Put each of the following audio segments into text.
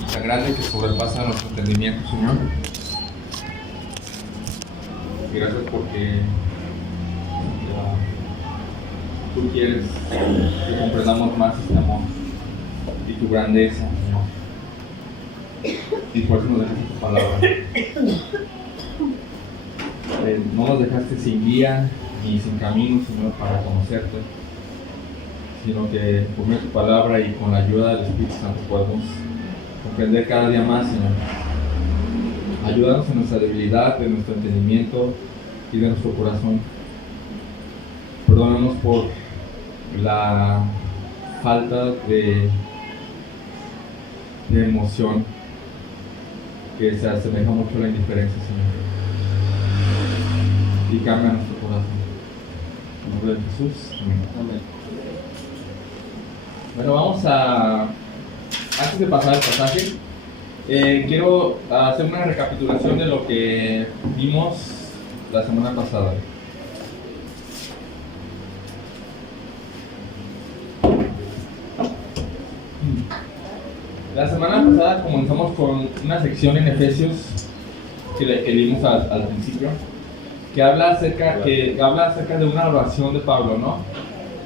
y tan grande que sobrepasa nuestro entendimiento, Señor. Gracias porque tú quieres que comprendamos más este amor y tu grandeza, Señor. Y por eso nos dejaste tu palabra. No nos dejaste sin guía ni sin camino, Señor, para conocerte, sino que por medio de tu palabra y con la ayuda del Espíritu Santo podemos comprender cada día más, Señor. Ayúdanos en nuestra debilidad, de nuestro entendimiento y de nuestro corazón. Perdónanos por la falta de emoción que se asemeja mucho a la indiferencia, Señor. Y cambia nuestro corazón. En nombre de Jesús. Amén. Bueno, vamos a... Antes de pasar al pasaje, quiero hacer una recapitulación de lo que vimos la semana pasada. La semana pasada comenzamos con una sección en Efesios que vimos al principio, que habla acerca de una oración de Pablo, ¿no?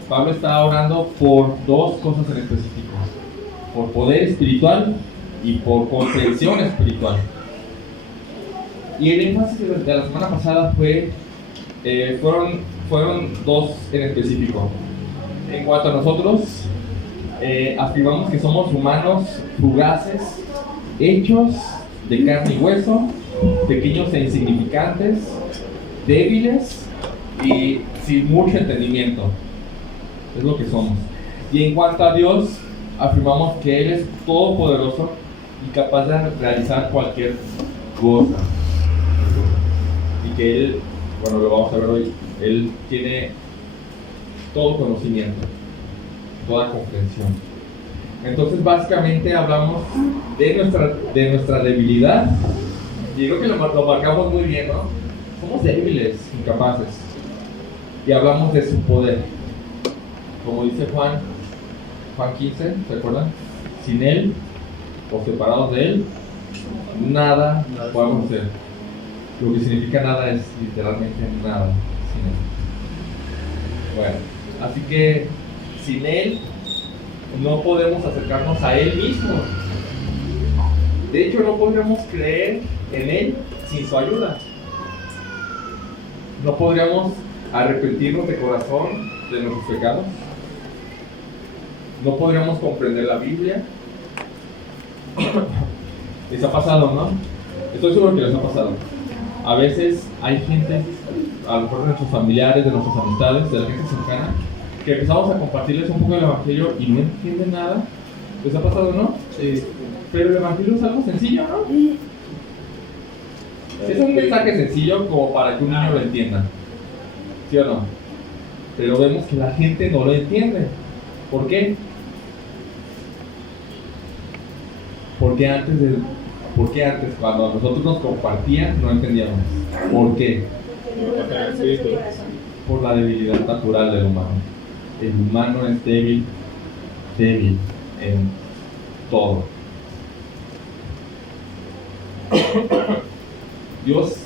Pablo está orando por dos cosas en específico: por poder espiritual y por comprensión espiritual. Y el énfasis de la semana pasada fueron dos en específico. En cuanto a nosotros, afirmamos que somos humanos fugaces, hechos de carne y hueso, pequeños e insignificantes, débiles y sin mucho entendimiento. Es lo que somos. Y en cuanto a Dios, afirmamos que Él es todopoderoso y capaz de realizar cualquier cosa. Y que Él, bueno, lo vamos a ver hoy, Él tiene todo conocimiento, toda comprensión. Entonces, básicamente hablamos de nuestra debilidad. Y creo que lo marcamos muy bien, ¿no? Somos débiles, incapaces. Y hablamos de su poder. Como dice Juan 15, ¿se acuerdan? Sin Él, o separados de Él, nada podemos hacer. Lo que significa nada es literalmente nada sin Él. Bueno, así que sin Él no podemos acercarnos a Él mismo. De hecho, no podríamos creer en Él sin su ayuda. No podríamos arrepentirnos de corazón de nuestros pecados. No podríamos comprender la Biblia. Les ha pasado, ¿no? Estoy seguro que les ha pasado. A veces hay gente, a lo mejor de nuestros familiares, de nuestras amistades, de la gente cercana, que empezamos a compartirles un poco del Evangelio y no entienden nada. ¿Les ha pasado, no? Sí. Pero el Evangelio es algo sencillo, ¿no? Es un mensaje sencillo como para que un niño lo entienda. ¿Sí o no? Pero vemos que la gente no lo entiende. ¿Por qué? Porque antes cuando a nosotros nos compartían no entendíamos. ¿Por qué? Por la debilidad natural del humano. El humano es débil en todo. Dios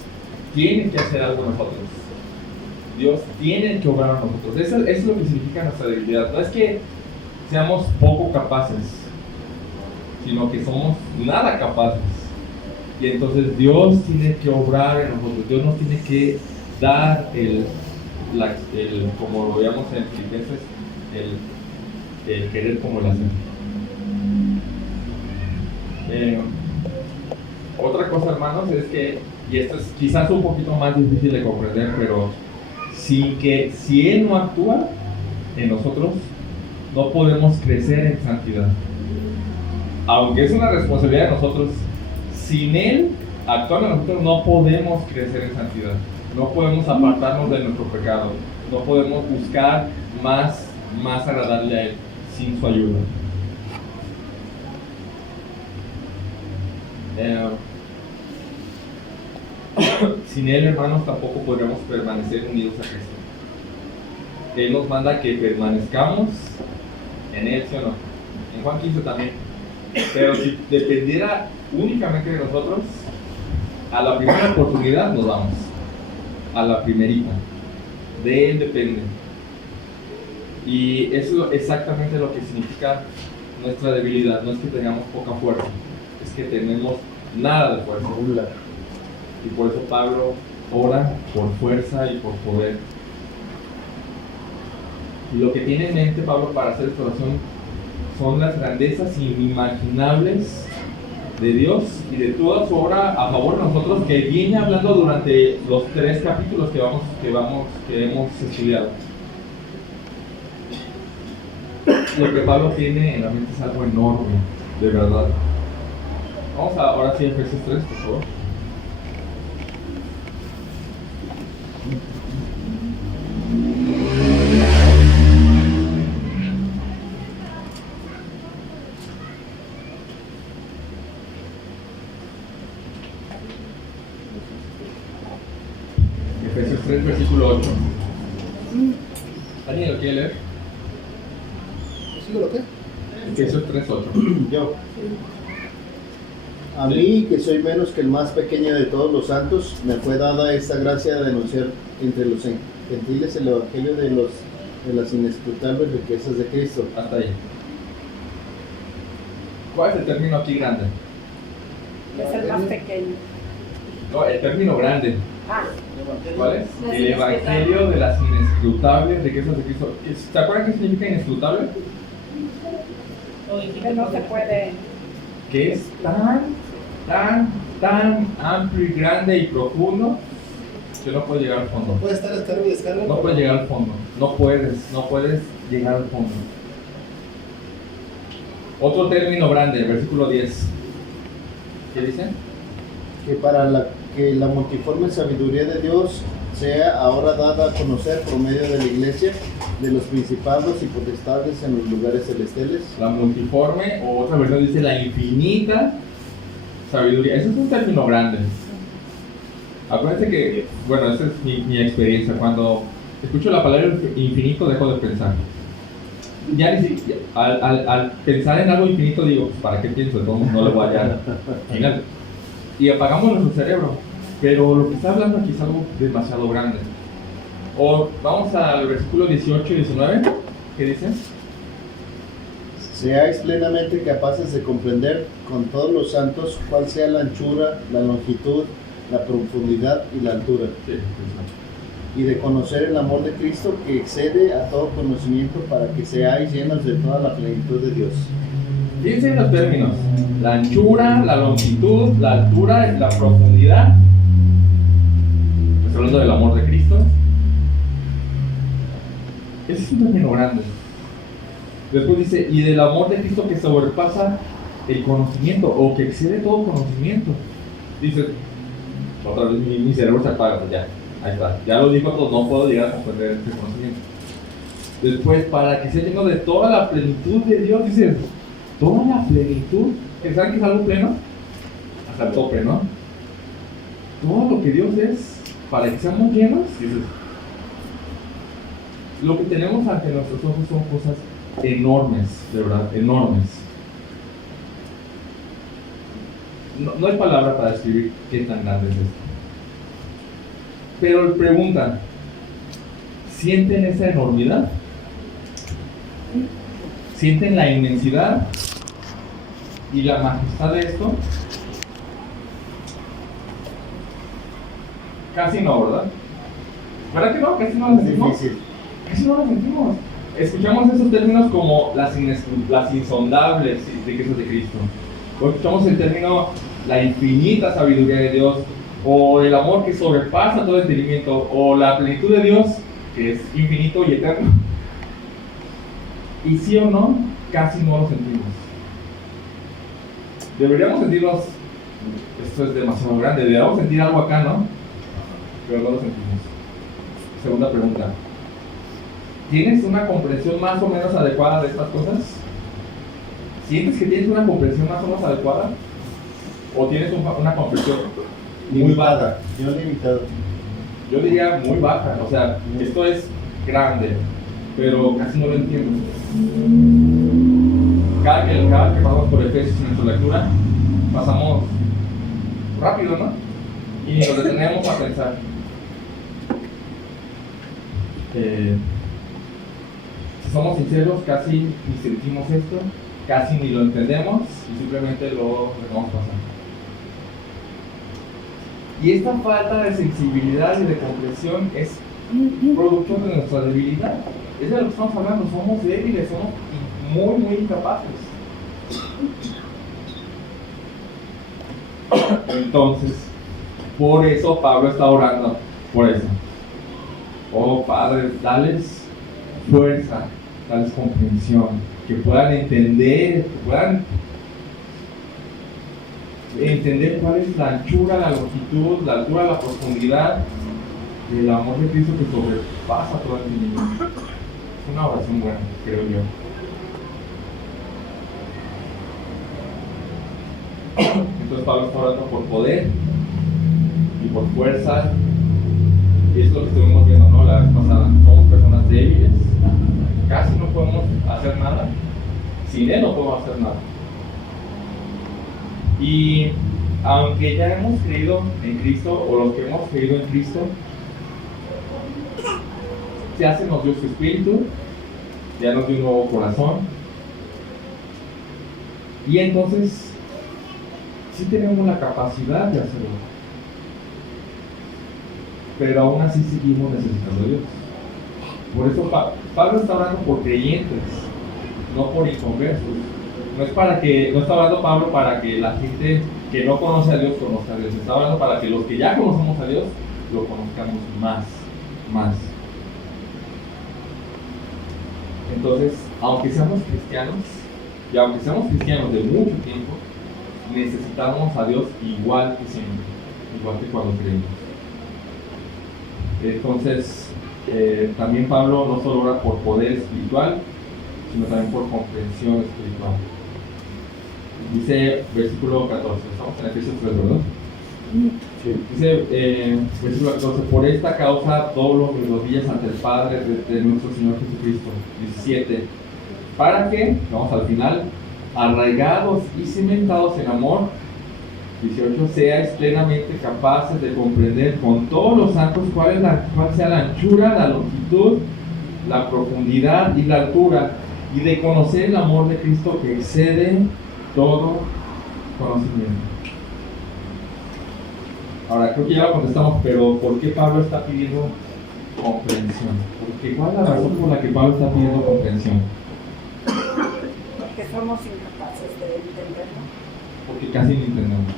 tiene que hacer algo en nosotros. Dios tiene que obrar en nosotros. Eso es lo que significa nuestra debilidad. No es que seamos poco capaces, sino que somos nada capaces. Y entonces Dios tiene que obrar en nosotros. Dios nos tiene que dar como lo veíamos en Filipenses, el querer como el hacer. Otra cosa, hermanos, es que, y esto es quizás un poquito más difícil de comprender, pero si Él no actúa en nosotros, no podemos crecer en santidad. Aunque es una responsabilidad de nosotros, sin Él actuando en nosotros no podemos crecer en santidad. No podemos apartarnos de nuestro pecado. No podemos buscar más agradarle a Él sin su ayuda. Sin Él, hermanos, tampoco podremos permanecer unidos a Cristo. Él nos manda que permanezcamos en Él, ¿sí o no? En Juan 15 también. Pero si dependiera únicamente de nosotros, a la primera oportunidad nos vamos. A la primerita. De Él depende. Y eso es exactamente lo que significa nuestra debilidad. No es que tengamos poca fuerza, es que tenemos nada de fuerza. Y por eso Pablo ora por fuerza y por poder. Y lo que tiene en mente Pablo para hacer esta oración son las grandezas inimaginables de Dios y de toda su obra a favor de nosotros, que viene hablando durante los 3 capítulos que hemos estudiado. Lo que Pablo tiene en la mente es algo enorme, de verdad. Vamos ahora sí a Efesios 3, por favor. Efesios 3, versículo 8. ¿Alguien lo quiere leer? ¿Versículo qué? Efesios 3, 8. Yo. A mí, que soy menos que el más pequeño de todos los santos, me fue dada esta gracia de anunciar entre los gentiles el evangelio de las inescrutables riquezas de Cristo. Hasta ahí. ¿Cuál es el término aquí grande? Es el más pequeño. No, el término grande. Ah, ¿Cuál es? Las El evangelio de las inescrutables riquezas de Cristo. ¿Se acuerdan qué significa inescrutable? que no se puede. Que es tan amplio y grande y profundo que no puede llegar al fondo. Puede estar descarga y descarga. No puedes llegar al fondo. No puedes llegar al fondo. Otro término grande, versículo 10. ¿Qué dice? Que la multiforme sabiduría de Dios sea ahora dada a conocer por medio de la iglesia, de los principados y potestades en los lugares celestiales. La multiforme, o otra versión dice la infinita sabiduría. Ese es un término grande. Acuérdense que, bueno, esa es mi experiencia. Cuando escucho la palabra infinito, dejo de pensar. Ya ni siquiera, al pensar en algo infinito, digo, pues, ¿para qué pienso? No le voy a hallar. Imagínate. Y apagamos nuestro cerebro. Pero lo que está hablando aquí es algo demasiado grande. O vamos al versículo 18 y 19. ¿Qué dice? Seáis plenamente capaces de comprender con todos los santos cuál sea la anchura, la longitud, la profundidad y la altura. Sí, Y de conocer el amor de Cristo que excede a todo conocimiento, para que seáis llenos de toda la plenitud de Dios. fíjense en los términos: la anchura, la longitud, la altura y la profundidad. Estoy hablando del amor de Cristo. Ese es un término grande. Después dice, y del amor de Cristo que sobrepasa el conocimiento, o que excede todo conocimiento. Dice, otra vez mi cerebro se apaga, pues ya, ahí está, ya lo dijo todo, no puedo llegar a comprender este conocimiento. Después, para que sea lleno de toda la plenitud de Dios, dice, toda la plenitud, ¿saben que es algo pleno? Hasta el tope, ¿no? Todo lo que Dios es, para que seamos llenos, dices, lo que tenemos ante nuestros ojos son cosas enormes, de verdad, enormes. No hay palabra para describir qué tan grande es esto. Pero preguntan, ¿sienten esa enormidad? ¿Sienten la inmensidad y la majestad de esto? Casi no, ¿verdad? ¿Verdad que no? Casi no lo sentimos. Difícil. Casi no lo sentimos. Escuchamos esos términos como las insondables riquezas de Cristo. O escuchamos el término la infinita sabiduría de Dios, o el amor que sobrepasa todo entendimiento, o la plenitud de Dios, que es infinito y eterno. Y sí o no, casi no lo sentimos. Deberíamos sentirnos, esto es demasiado grande, deberíamos sentir algo acá, ¿no? Pero no lo sentimos. Segunda pregunta. ¿Tienes una comprensión más o menos adecuada de estas cosas? ¿Sientes que tienes una comprensión más o menos adecuada? ¿O tienes una comprensión muy baja? Yo limitado. Yo diría muy baja. O sea, esto es grande, pero casi no lo entiendo. cada que pasamos por Efesios en nuestra lectura, pasamos rápido, ¿no? Y nos detenemos a pensar. Si somos sinceros, casi ni sentimos esto, casi ni lo entendemos y simplemente lo dejamos pasar. Y esta falta de sensibilidad y de comprensión es producto de nuestra debilidad. Es de lo que estamos hablando, somos débiles, somos muy incapaces. Entonces, por eso Pablo está orando, por eso. Oh Padre, dales fuerza, dales comprensión, que puedan entender, cuál es la anchura, la longitud, la altura, la profundidad del amor de Cristo que sobrepasa todo el mundo. Es una oración buena, creo yo. Entonces Pablo está orando por poder y por fuerza. Y es lo que estuvimos viendo, ¿no? La vez pasada. Somos personas débiles, casi no podemos hacer nada. Sin Él no podemos hacer nada. Y aunque ya hemos creído en Cristo, o los que hemos creído en Cristo, ya se nos dio su Espíritu, ya nos dio un nuevo corazón. Y entonces, sí tenemos la capacidad de hacerlo. Pero aún así seguimos necesitando a Dios. Por eso Pablo está hablando por creyentes, no por inconversos. No está hablando Pablo para que la gente que no conoce a Dios conozca a Dios. Está hablando para que los que ya conocemos a Dios lo conozcamos más. Entonces, aunque seamos cristianos, y aunque seamos cristianos de mucho tiempo, necesitamos a Dios igual que siempre, igual que cuando creímos. Entonces, también Pablo no solo ora por poder espiritual, sino también por comprensión espiritual. Dice versículo 14, estamos en Efesios 3, ¿verdad? Sí. Dice versículo 14, por esta causa doblo mis rodillas ante el Padre de nuestro Señor Jesucristo. 17, para que, vamos al final, arraigados y cimentados en amor. 18, seáis plenamente capaces de comprender con todos los santos cuál sea la anchura, la longitud, la profundidad y la altura, y de conocer el amor de Cristo que excede todo conocimiento. Ahora, creo que ya lo contestamos, pero ¿por qué Pablo está pidiendo comprensión? ¿Cuál es la razón por la que Pablo está pidiendo comprensión? Porque somos incapaces de entenderlo. Porque casi no entendemos.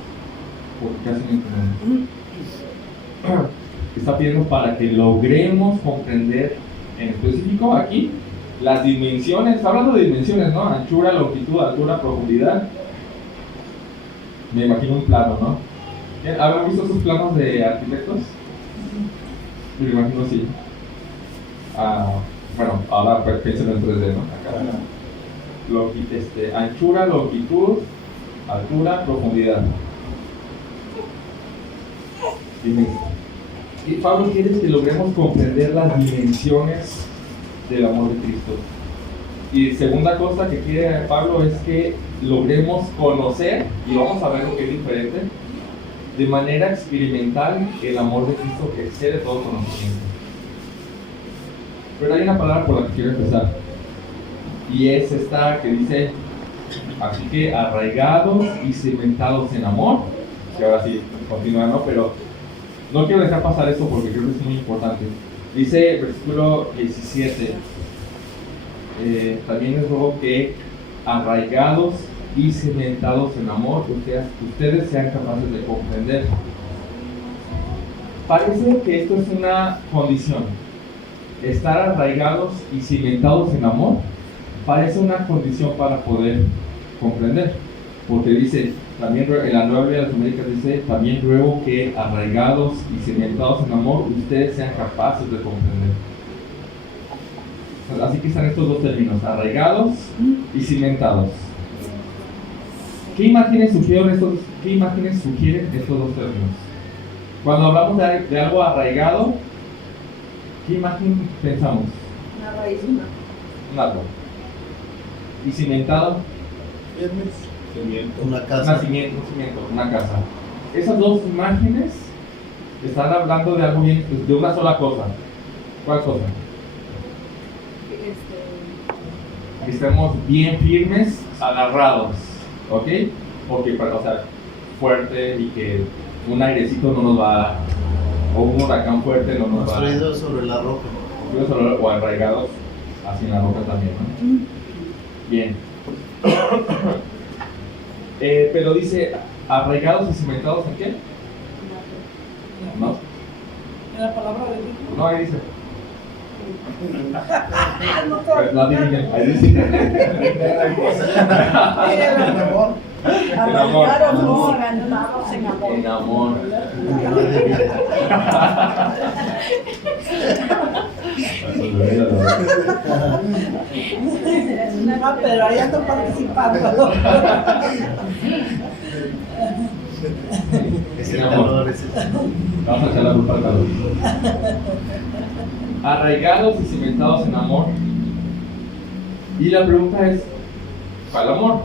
Está pidiendo para que logremos comprender en específico aquí las dimensiones, hablando de dimensiones, ¿no? Anchura, longitud, altura, profundidad. Me imagino un plano, ¿no? ¿Habrán visto esos planos de arquitectos? Me imagino sí. Bueno, ahora piensen en 3D, ¿no? Acá. Anchura, longitud, altura, profundidad. Y Pablo quiere que logremos comprender las dimensiones del amor de Cristo. Y segunda cosa que quiere Pablo es que logremos conocer, y vamos a ver lo que es diferente, de manera experimental el amor de Cristo que excede todo conocimiento. Pero hay una palabra por la que quiero empezar, y es esta que dice, así que arraigados y cimentados en amor. Que ahora sí, continúa, ¿no? Pero no quiero dejar pasar esto porque creo que es muy importante. Dice versículo 17, también les ruego que arraigados y cimentados en amor, ustedes sean capaces de comprender. Parece que esto es una condición. Estar arraigados y cimentados en amor parece una condición para poder comprender. Porque dice, también en la Nueva Biblia de las Américas dice, también ruego que arraigados y cimentados en amor, ustedes sean capaces de comprender. Así que están estos dos términos, arraigados y cimentados. ¿Qué imágenes sugieren estos dos términos? Cuando hablamos de algo arraigado, ¿qué imagen pensamos? Una raíz. Un árbol. ¿Y cimentado? Una casa. Un cimiento, una casa. Esas dos imágenes están hablando de algo bien, de una sola cosa. ¿Cuál cosa? Que estemos bien firmes, agarrados, ¿ok? Porque, o sea, fuerte y que un airecito no nos va, o un huracán fuerte no nos va. Construidos sobre la roca. O arraigados así en la roca también, ¿no? Bien. Pero dice, ¿arraigados y cimentados en qué? ¿No? En la palabra de Dios. No, ahí dice. No, ahí dice. Arraigados, no, cimentados en amor. En amor. Pero ahí ando participando. Es el calor, es el Vamos a echar la culpa al calor. Arraigados y cimentados en amor. Y la pregunta es, ¿cuál amor?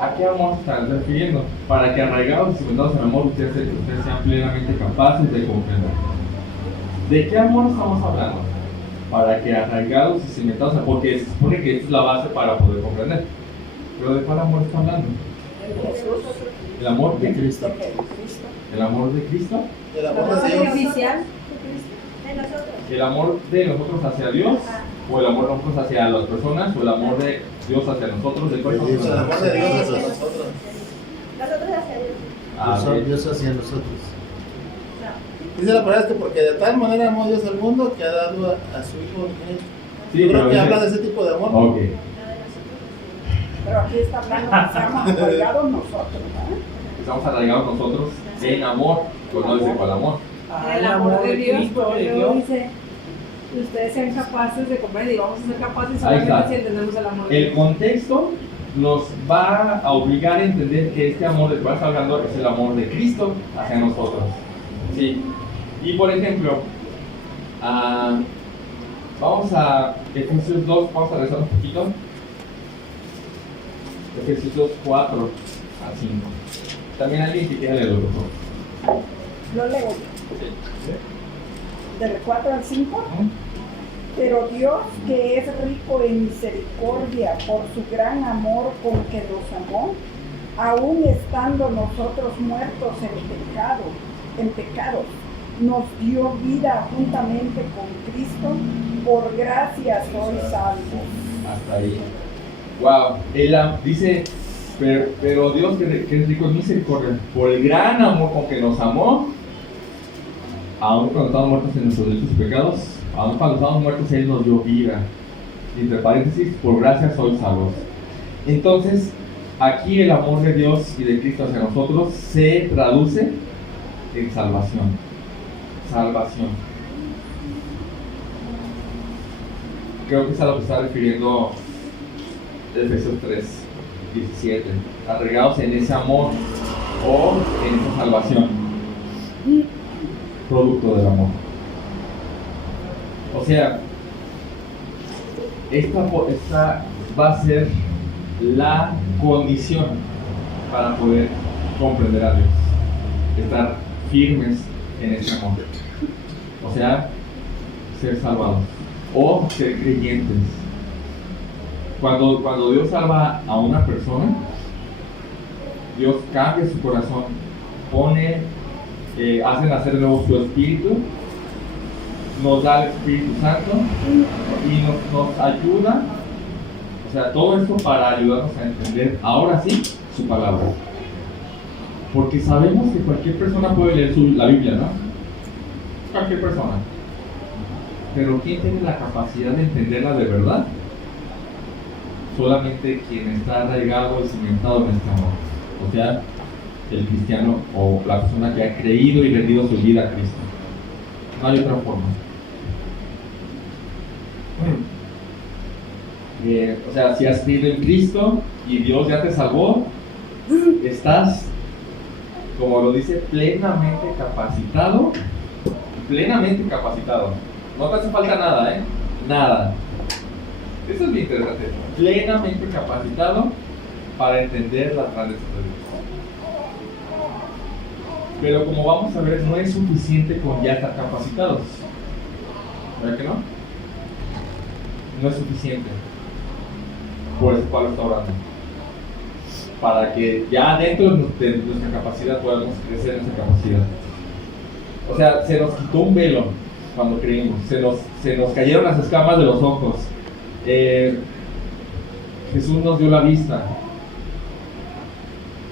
¿A qué amor se están refiriendo? Para que arraigados y cimentados en amor ustedes sean plenamente capaces de comprender. ¿De qué amor estamos hablando? Para que arraigados y cimentados, porque se supone que esta es la base para poder comprender. Pero ¿de cuál amor está hablando? El amor de Cristo. El amor de Cristo. El amor de Dios. Oficial. El amor de nosotros hacia Dios, o el amor de nosotros hacia las personas, o el amor de Dios hacia nosotros. ¿De cuál El estamos hablando? amor de Dios hacia nosotros. Nosotros hacia Dios. bien. Dios hacia nosotros. Dice la palabra que porque de tal manera amó Dios al mundo que ha dado a su Hijo unigénito. Sí, Yo creo pero que dice- habla de ese tipo de amor. Ok. Pero aquí está hablando que seamos arraigados nosotros, ¿no? Estamos arraigados nosotros en amor, pues no dice cuál amor. El amor de Dios, Cristo, de luego Dios. dice, ustedes sean capaces de comprender y vamos a ser capaces Ahí está. solamente si entendemos el amor de El Dios. contexto nos va a obligar a entender que este amor del cual está hablando es el amor de Cristo hacia nosotros. Sí. Y por ejemplo, vamos a Efesios 2, vamos a regresar un poquito. Efesios 2, 4 a 5. También alguien que quiera leerlo, por favor. Lo leo. Del 4 al 5. ¿No? Pero Dios, que es rico en misericordia por su gran amor con que nos amó, aun estando nosotros muertos en pecados, nos dio vida juntamente con Cristo, por gracia sois salvos. Hasta ahí. Wow. Dice, pero Dios que es rico en misericordia, por el gran amor con que nos amó, aun cuando estábamos muertos en nuestros delitos y pecados, aun cuando estábamos muertos, Él nos dio vida. Entre paréntesis, por gracia sois salvos. Entonces, aquí el amor de Dios y de Cristo hacia nosotros se traduce en salvación. Salvación. Creo que es a lo que está refiriendo Efesios 3, 17. Arraigados en ese amor o en esa salvación. Producto del amor. O sea, esta va a ser la condición para poder comprender a Dios. Estar firmes en ese amor. O sea, ser salvados o ser creyentes. Cuando Dios salva a una persona, Dios cambia su corazón, hace nacer de nuevo su espíritu, nos da el Espíritu Santo y nos ayuda, o sea, todo esto para ayudarnos a entender ahora sí su palabra. Porque sabemos que cualquier persona puede leer la Biblia, ¿no? Cualquier persona. Pero ¿quién tiene la capacidad de entenderla de verdad? Solamente quien está arraigado y cimentado en este amor. O sea, el cristiano o la persona que ha creído y rendido su vida a Cristo. No hay otra forma. O sea, si has creído en Cristo y Dios ya te salvó, estás, como lo dice, plenamente capacitado. Plenamente capacitado. No te hace falta nada, ¿eh? Nada. Eso es bien interesante. Plenamente capacitado para entender las grandezas de Dios. Pero como vamos a ver, no es suficiente con ya estar capacitados. ¿Verdad que no? No es suficiente. Por eso Pablo está orando. Para que ya dentro de nuestra capacidad podamos crecer en nuestra capacidad. O sea, se nos quitó un velo cuando creímos. Se nos cayeron las escamas de los ojos. Jesús nos dio la vista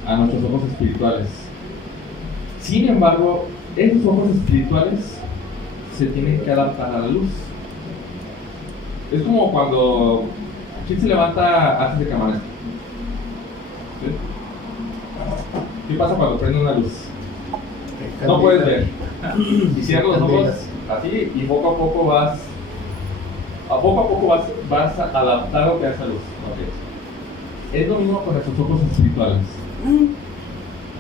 a nuestros ojos espirituales. Sin embargo, esos ojos espirituales se tienen que adaptar a la luz. Es como cuando ¿quién se levanta antes de que amanezca? ¿Sí? ¿Qué pasa cuando prende una luz? No puedes ver. Y cierras los ojos así y poco a poco vas adaptándote a esa luz. Okay. Es lo mismo con nuestros ojos espirituales.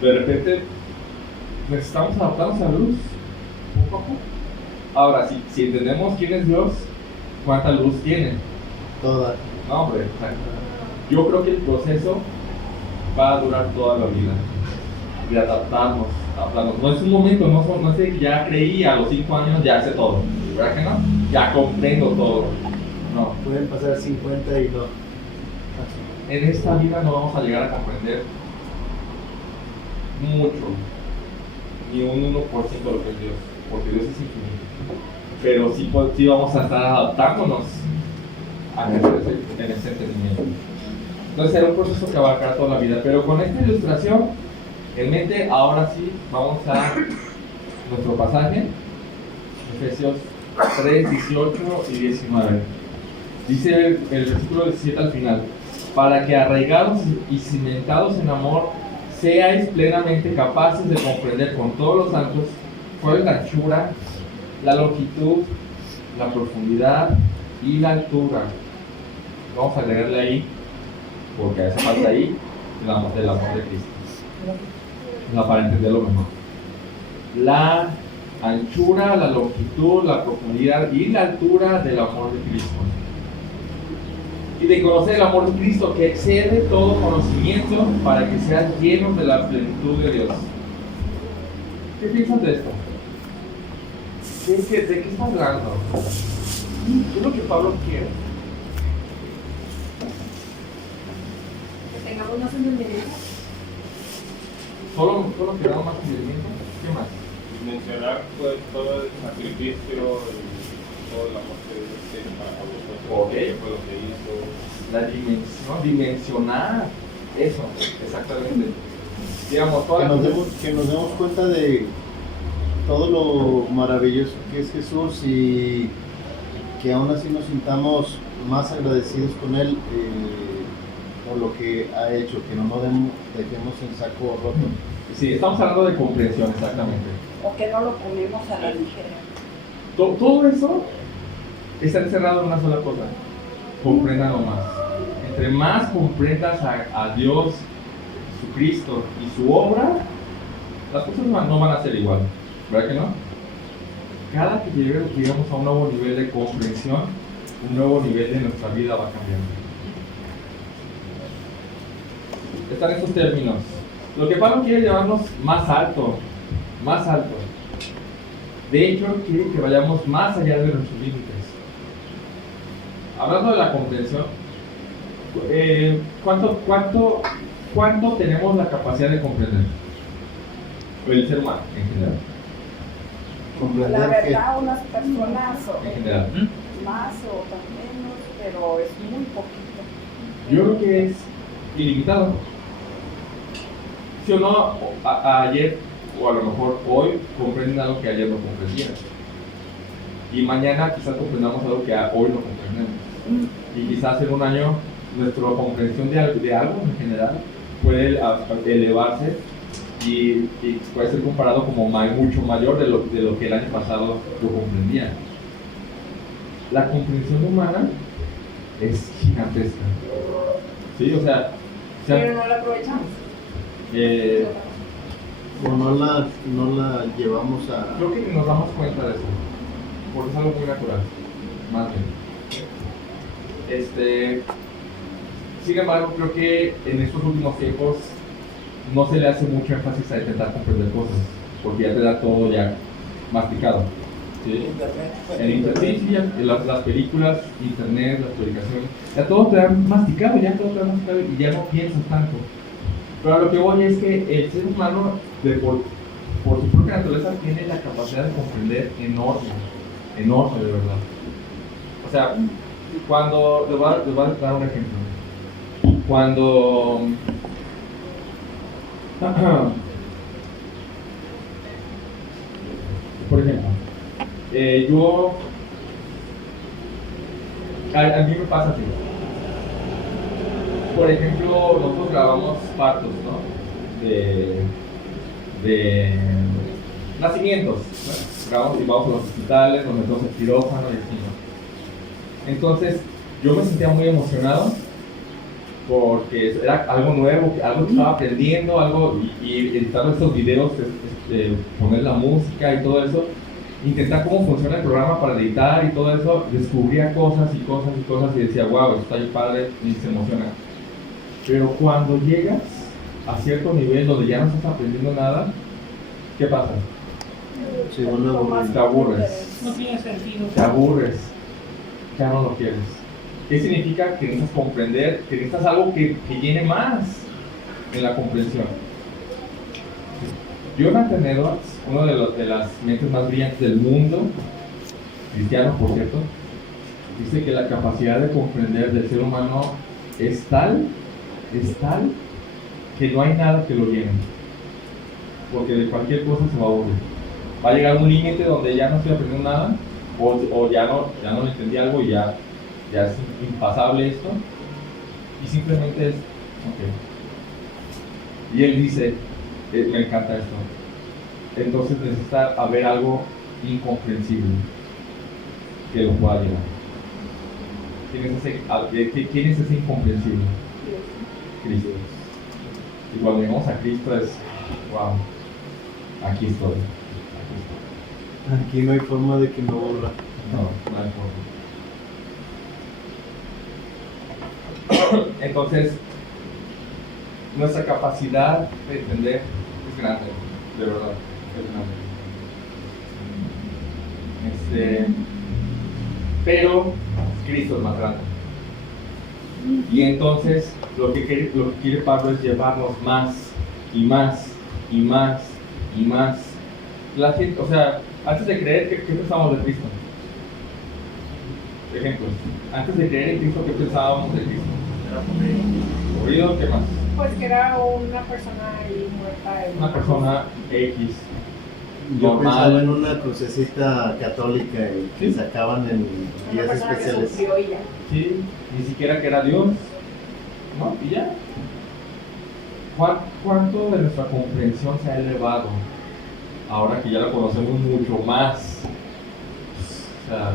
De repente necesitamos adaptarnos a la luz poco a poco. Ahora, si entendemos quién es Dios, ¿cuánta luz tiene? Toda. No, hombre, yo creo que el proceso va a durar toda la vida de adaptarnos. No es un momento, no es de que ya creí a los 5 años ya sé todo, ¿verdad que no? Ya comprendo todo. No. Pueden pasar 50 y no. En esta vida no vamos a llegar a comprender mucho, ni un 1% de lo que es Dios, porque Dios es infinito. Pero sí vamos a estar adaptándonos a crecer en ese entendimiento. Entonces será un proceso que abarcará toda la vida. Pero con esta ilustración en mente, ahora sí vamos a nuestro pasaje, Efesios 3, 18 y 19. Dice el versículo 17 al final: para que arraigados y cimentados en amor, seáis plenamente capaces de comprender con todos los santos cuál es la anchura, la longitud, la profundidad y la altura. Vamos a agregarle ahí, porque hace falta ahí, el amor de Cristo. No, para entenderlo mejor. La anchura, la longitud, la profundidad y la altura del amor de Cristo. Y de conocer el amor de Cristo que excede todo conocimiento, para que sean llenos de la plenitud de Dios. ¿Qué piensan de esto? ¿De qué está hablando? ¿Qué es lo que Pablo quiere? Que tengamos más entendimiento. ¿Solo queramos más entendimiento? ¿Qué más? Mencionar pues, todo el sacrificio y todo el amor que Dios tiene para vosotros. Okay. Fue lo que hizo. La dimensión, dimensionar eso, exactamente. Digamos, Que nos demos cuenta de todo lo maravilloso que es Jesús y que aún así nos sintamos más agradecidos con Él por lo que ha hecho, que no nos dejemos en saco roto. Sí, estamos hablando de comprensión, exactamente. O que no lo ponemos a la ligera. Todo eso está encerrado en una sola cosa: compréndalo más. Entre más comprendas a Dios, Jesucristo y su obra, las cosas no van a ser igual, ¿verdad que no? Cada que lleguemos a un nuevo nivel de comprensión, un nuevo nivel de nuestra vida va cambiando. Están estos términos. Lo que Pablo quiere llevarnos más alto, más alto. De hecho, quiere que vayamos más allá de nuestros límites. Hablando de la comprensión, ¿cuánto tenemos la capacidad de comprender? El ser humano en general. La verdad, unas personas En general. más o menos, pero es muy poquito. Yo creo que es ilimitado. Si o no, ayer o a lo mejor hoy comprenden algo que ayer no comprendían. Y mañana quizás comprendamos algo que hoy no comprendemos. Y quizás en un año nuestra comprensión de algo en general puede elevarse y puede ser comparado como mucho mayor de lo que el año pasado lo comprendía. La comprensión humana es gigantesca. ¿Sí? O sea Pero no la aprovechamos. O no la llevamos a... Creo que ni nos damos cuenta de eso, porque es algo muy natural, más bien. Sin embargo, creo que en estos últimos tiempos no se le hace mucho énfasis a intentar comprender cosas, porque ya te da todo ya masticado. ¿Sí? En internet, sí, ya, las películas, internet, las publicaciones, ya todo te da masticado, y ya no piensas tanto. Pero a lo que voy es que el ser humano, por su propia naturaleza, tiene la capacidad de comprender enorme, de verdad. O sea, cuando, les voy a dar un ejemplo. Cuando por ejemplo, a mí me pasa así. Por ejemplo, nosotros grabamos partos, ¿no? De nacimientos, ¿no? Grabamos y vamos a los hospitales, nos metemos en quirófano y así, ¿no? Entonces, yo me sentía muy emocionado porque era algo nuevo, algo que estaba aprendiendo, algo, y editando estos videos, poner la música y todo eso, intentar cómo funciona el programa para editar y todo eso, descubría cosas y decía, wow, esto está bien padre, y se emociona. Pero cuando llegas a cierto nivel donde ya no estás aprendiendo nada, ¿qué pasa? Sí, bueno, te aburres. No tiene sentido. Te aburres, ya no lo quieres. ¿Qué significa? Que necesitas comprender, que necesitas algo que llene más en la comprensión. Jonathan Edwards, uno de las mentes más brillantes del mundo, cristiano por cierto, dice que la capacidad de comprender del ser humano es tal que no hay nada que lo llene. Porque de cualquier cosa se va a aburrir. Va a llegar a un límite donde ya no estoy aprendiendo nada, o ya no le entendí algo y ya es impasable esto, y simplemente es ok. Y él dice, me encanta esto, entonces necesita haber algo incomprensible que lo pueda llenar. ¿Quién es ese incomprensible? Cristo. Y cuando llegamos a Cristo es wow, aquí estoy. Aquí no hay forma de que me aburra. No hay forma. Entonces, nuestra capacidad de entender es grande, de verdad, es grande. Pero Cristo es más grande. Y entonces, lo que quiere Pablo es llevarnos más y más y más y más. La gente, o sea, antes de creer, ¿qué pensábamos de Cristo? Ejemplos. Antes de creer en Cristo, ¿qué pensábamos de Cristo? ¿Aburrido? ¿Qué más? Pues que era una persona ahí muerta. Una persona X. Yo normal. pensaba en una crucecita católica y que Sí. sacaban en Una días persona que especiales. sufrió y ya. Sí, ni siquiera que era Dios, ¿no? Y ya. ¿Cuánto de nuestra comprensión se ha elevado ahora que ya la conocemos mucho más? O sea,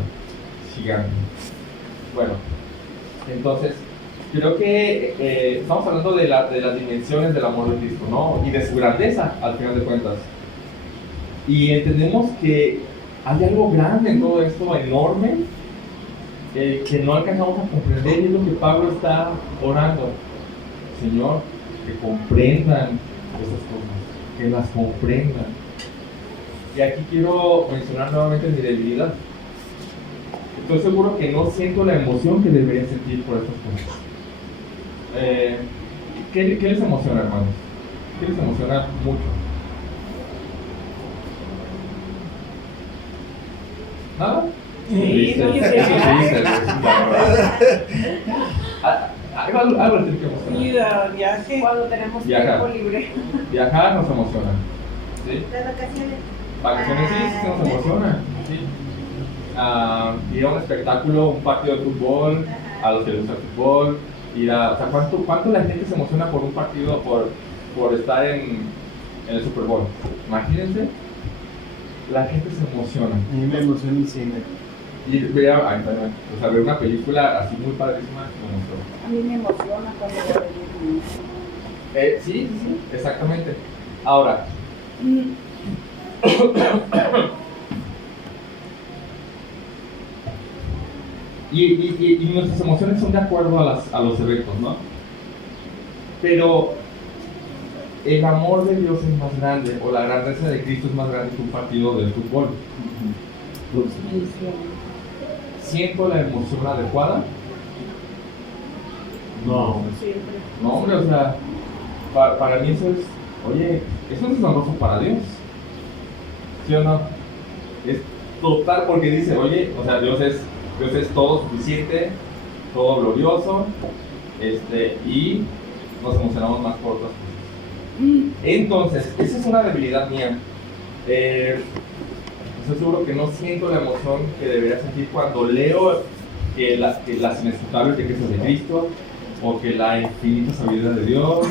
gigante. Bueno, entonces, creo que estamos hablando de las dimensiones del amor de Cristo, ¿no? Y de su grandeza, al final de cuentas. Y entendemos que hay algo grande en todo esto, enorme, que no alcanzamos a comprender, y es lo que Pablo está orando. Señor, que comprendan esas cosas, que las comprendan. Y aquí quiero mencionar nuevamente mi debilidad. Estoy seguro que no siento la emoción que debería sentir por estas cosas. ¿Qué les emociona, hermanos? ¿Qué les emociona mucho? ¿Nada? Sí, no, yo sé. Algo les tiene que emocionar. Mira, viaje. Cuando tenemos Viajar. tiempo libre. Viajar nos emociona. ¿Sí? Las vacaciones. Vacaciones sí nos emociona. ¿Sí? Ir a un espectáculo, un partido de fútbol, a los que les gusta el fútbol, o sea, ¿cuánto la gente se emociona por un partido, por estar en el Super Bowl? Imagínense, la gente se emociona. A mí me emociona el cine. Y ver una película así muy padrísima me emociona. A mí me emociona cuando voy a ver. Sí, exactamente. Ahora, y nuestras emociones son de acuerdo a los eventos, ¿no? Pero el amor de Dios es más grande, o la grandeza de Cristo es más grande que un partido de fútbol. ¿Siento la emoción adecuada? No. No, hombre, o sea, para mí eso es, oye, eso es asombroso para Dios. ¿Sí o no? Es total, porque dice, oye, o sea, Dios es todo suficiente, todo glorioso, y nos emocionamos más por otras cosas. Entonces, esa es una debilidad mía. Estoy seguro que no siento la emoción que debería sentir cuando leo que las inescrutables riquezas de Cristo, o que la infinita sabiduría de Dios,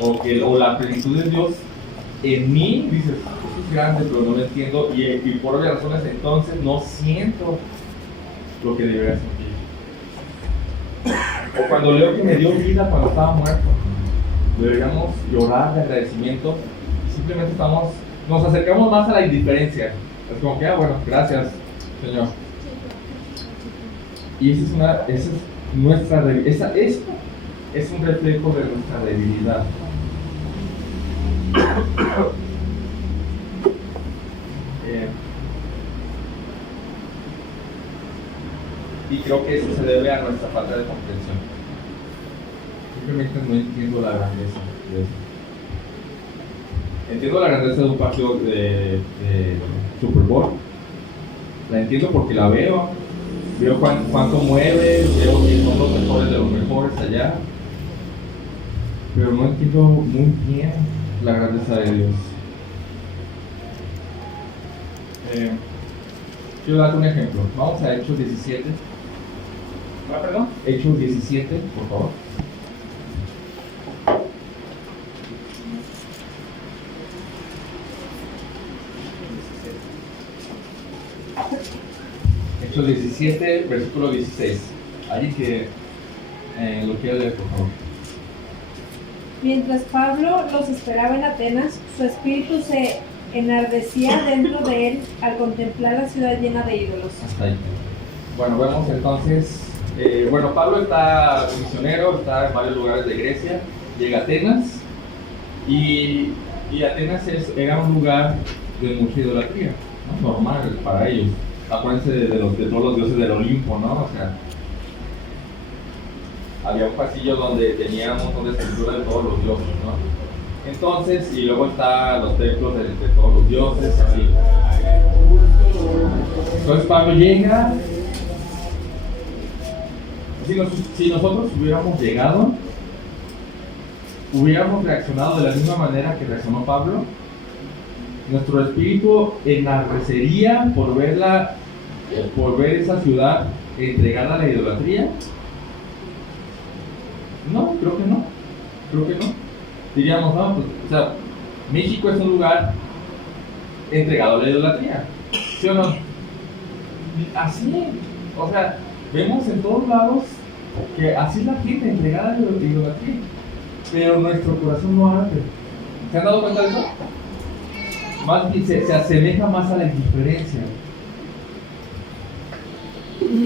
o la plenitud de Dios en mí. Dices, eso es grande, pero no lo entiendo, y por obvias razones entonces no siento lo que debería sentir. O cuando leo que me dio vida cuando estaba muerto, deberíamos llorar de agradecimiento. Simplemente nos acercamos más a la indiferencia. Es como que, bueno, gracias, Señor. Y esa es nuestra debilidad. Es un reflejo de nuestra debilidad. Y creo que eso se debe a nuestra falta de comprensión. Simplemente no entiendo la grandeza de eso. Entiendo la grandeza de un partido de Super Bowl. La entiendo porque la veo cuánto mueve, veo que son los mejores de los mejores allá. Pero no entiendo muy bien la grandeza de Dios. Quiero darte un ejemplo. Vamos a Hechos 17. ¿Perdón? Hechos 17, por favor. Hechos 17, versículo 16. Alguien que lo quiera leer, por favor. Mientras Pablo los esperaba en Atenas, su espíritu se enardecía dentro de él al contemplar la ciudad llena de ídolos. Hasta ahí. Bueno, vemos entonces, Pablo está misionero, está en varios lugares de Grecia, llega a Atenas, y Atenas era un lugar de mucha idolatría, ¿no? Normal para ellos. Acuérdense de todos los dioses del Olimpo, ¿no? O sea, había un pasillo donde tenía un montón de esculturas de todos los dioses, ¿no? Entonces, y luego están los templos de todos los dioses, así. Entonces Pablo llega. Si nosotros hubiéramos llegado, hubiéramos reaccionado de la misma manera que reaccionó Pablo. Nuestro espíritu enardecería por ver esa ciudad entregada a la idolatría. No, creo que no. Diríamos, no, pues, o sea, México es un lugar entregado a la idolatría. ¿Sí o no? Así, o sea, vemos en todos lados que así es la gente entregada a la idolatría. Pero nuestro corazón no arde. ¿Se han dado cuenta de eso? Más bien se asemeja más a la indiferencia.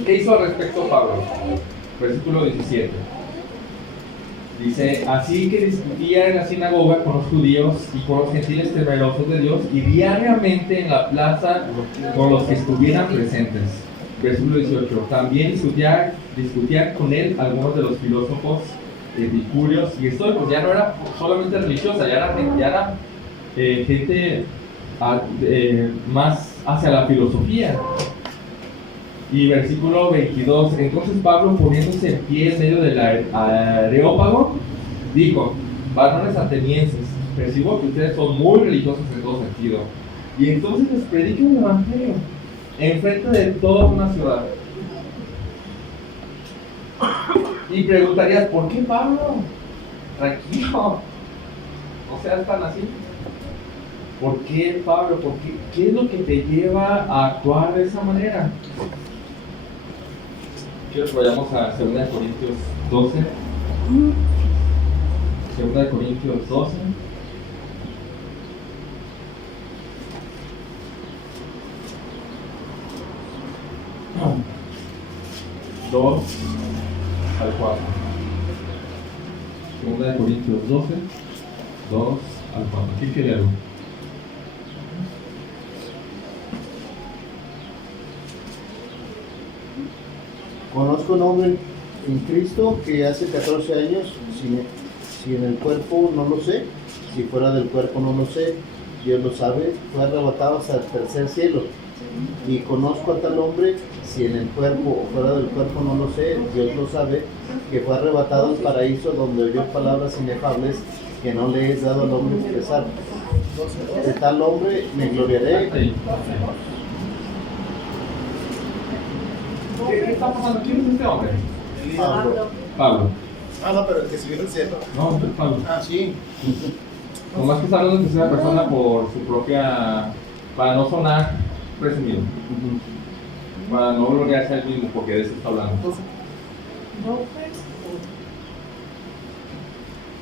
¿Qué hizo al respecto Pablo? Versículo 17. Dice, así que discutía en la sinagoga con los judíos y con los gentiles temerosos de Dios, y diariamente en la plaza con los que estuvieran presentes. Versículo 18. También discutían con él algunos de los filósofos epicúreos y estoicos. Ya no era solamente religiosa, ya era gente más hacia la filosofía. Y versículo 22, entonces Pablo, poniéndose en pie en medio del Areópago, dijo, varones atenienses, percibo que ustedes son muy religiosos en todo sentido, y entonces les predico el evangelio enfrente de toda una ciudad. Y preguntarías, ¿por qué Pablo? Tranquilo, no seas tan así. ¿Por qué Pablo? ¿Qué es lo que te lleva a actuar de esa manera? Quiero que vayamos a 2 Corintios 12. 2 Corintios 12. Dos al 4. Segunda de Corintios 12, 2 al 4. ¿Quién quiere algo? Conozco un hombre en Cristo que hace 14 años, si en el cuerpo no lo sé, si fuera del cuerpo no lo sé, Dios lo sabe, fue arrebatado hasta el tercer cielo. Y conozco a tal hombre, si en el cuerpo o fuera del cuerpo no lo sé, Dios lo sabe, que fue arrebatado al paraíso donde oyó palabras inefables que no le es dado al hombre expresar. De tal hombre me gloriaré. Ahí. ¿Qué está pasando? ¿Quién es este hombre? Pablo. Pablo. Ah, no, pero el que subió al cielo. No, es Pablo. Ah, sí. Nomás que está hablando en tercera persona por su propia. Para no sonar presumido. Para no gloriarse a él mismo, porque de eso está hablando.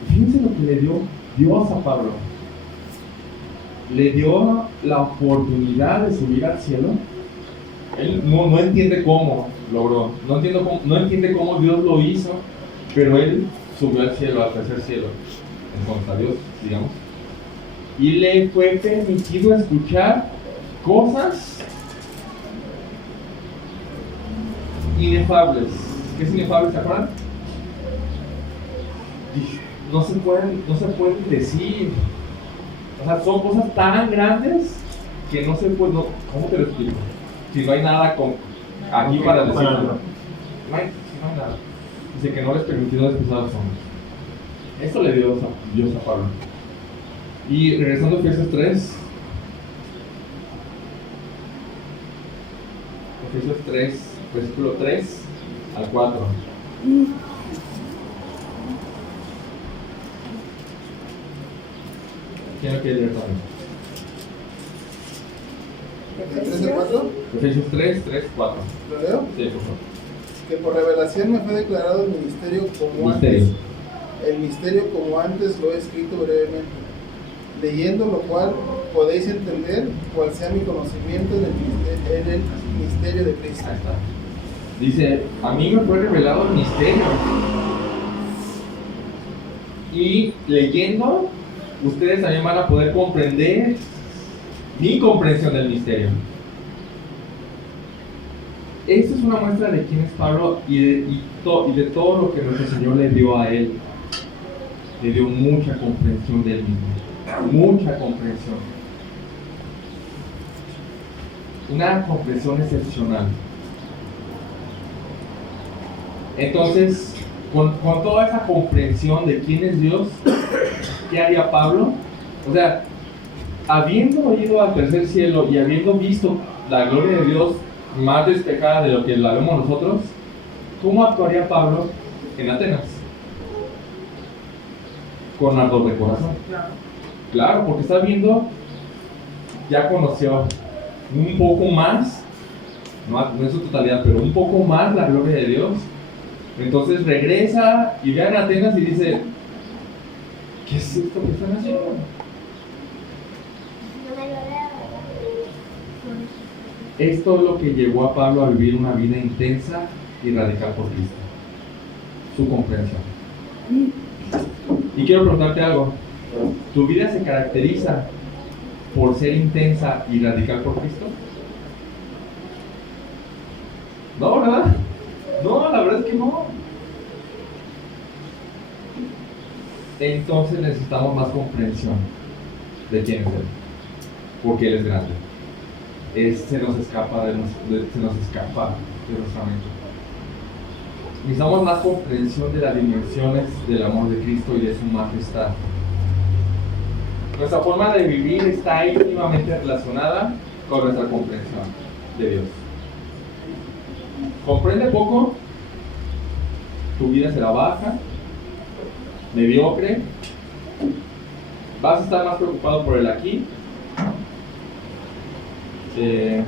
Fíjense lo que le dio Dios a Pablo. Le dio la oportunidad de subir al cielo. Él no entiende cómo logró, no entiende cómo Dios lo hizo, pero él subió al cielo, al tercer cielo, entonces a Dios, digamos, y le fue permitido escuchar cosas inefables. ¿Qué es inefable? ¿Se acuerdan? No se pueden decir. O sea, son cosas tan grandes que no se pueden. ¿Cómo te lo explico? Si no hay nada aquí para decirlo. No hay nada. Dice que no les permitió despisar a los hombres. Esto le dio Dios a Pablo. Y regresando a Efesios 3. Efesios 3, versículo 3 al 4. ¿Quién lo quiere leer también? ¿3 al 4? Efesios 3, 3, 4. ¿Lo leo? Sí, por favor. Que por revelación me fue declarado el ministerio como Misterio. antes. El misterio como antes lo he escrito brevemente. Leyendo lo cual podéis entender cuál sea mi conocimiento en el misterio de Cristo. Ahí está. Dice, a mí me fue revelado el misterio. Y leyendo, ustedes también van a poder comprender mi comprensión del misterio. Esta es una muestra de quién es Pablo y de todo lo que nuestro Señor le dio a él. Le dio mucha comprensión de él mismo. Mucha comprensión. Una comprensión excepcional. Entonces, con toda esa comprensión de quién es Dios, ¿qué haría Pablo? O sea, habiendo ido al tercer cielo y habiendo visto la gloria de Dios más despejada de lo que la vemos nosotros, ¿cómo actuaría Pablo en Atenas? Con ardor de corazón. Claro, porque está viendo, ya conoció un poco más, no en su totalidad, pero un poco más la gloria de Dios. Entonces regresa y ve a Atenas y dice, ¿qué es esto que están haciendo? Esto es lo que llevó a Pablo a vivir una vida intensa y radical por Cristo. Su comprensión. Y quiero preguntarte algo. ¿Tu vida se caracteriza por ser intensa y radical por Cristo? No, ¿verdad? No, la verdad es que no. Entonces necesitamos más comprensión de quién es Él. Porque Él es grande. Se nos escapa de nuestra mente. Necesitamos más comprensión de las dimensiones del amor de Cristo y de su majestad. Nuestra forma de vivir está íntimamente relacionada con nuestra comprensión de Dios. ¿Comprende poco? Tu vida será baja, mediocre. Vas a estar más preocupado por el aquí. Y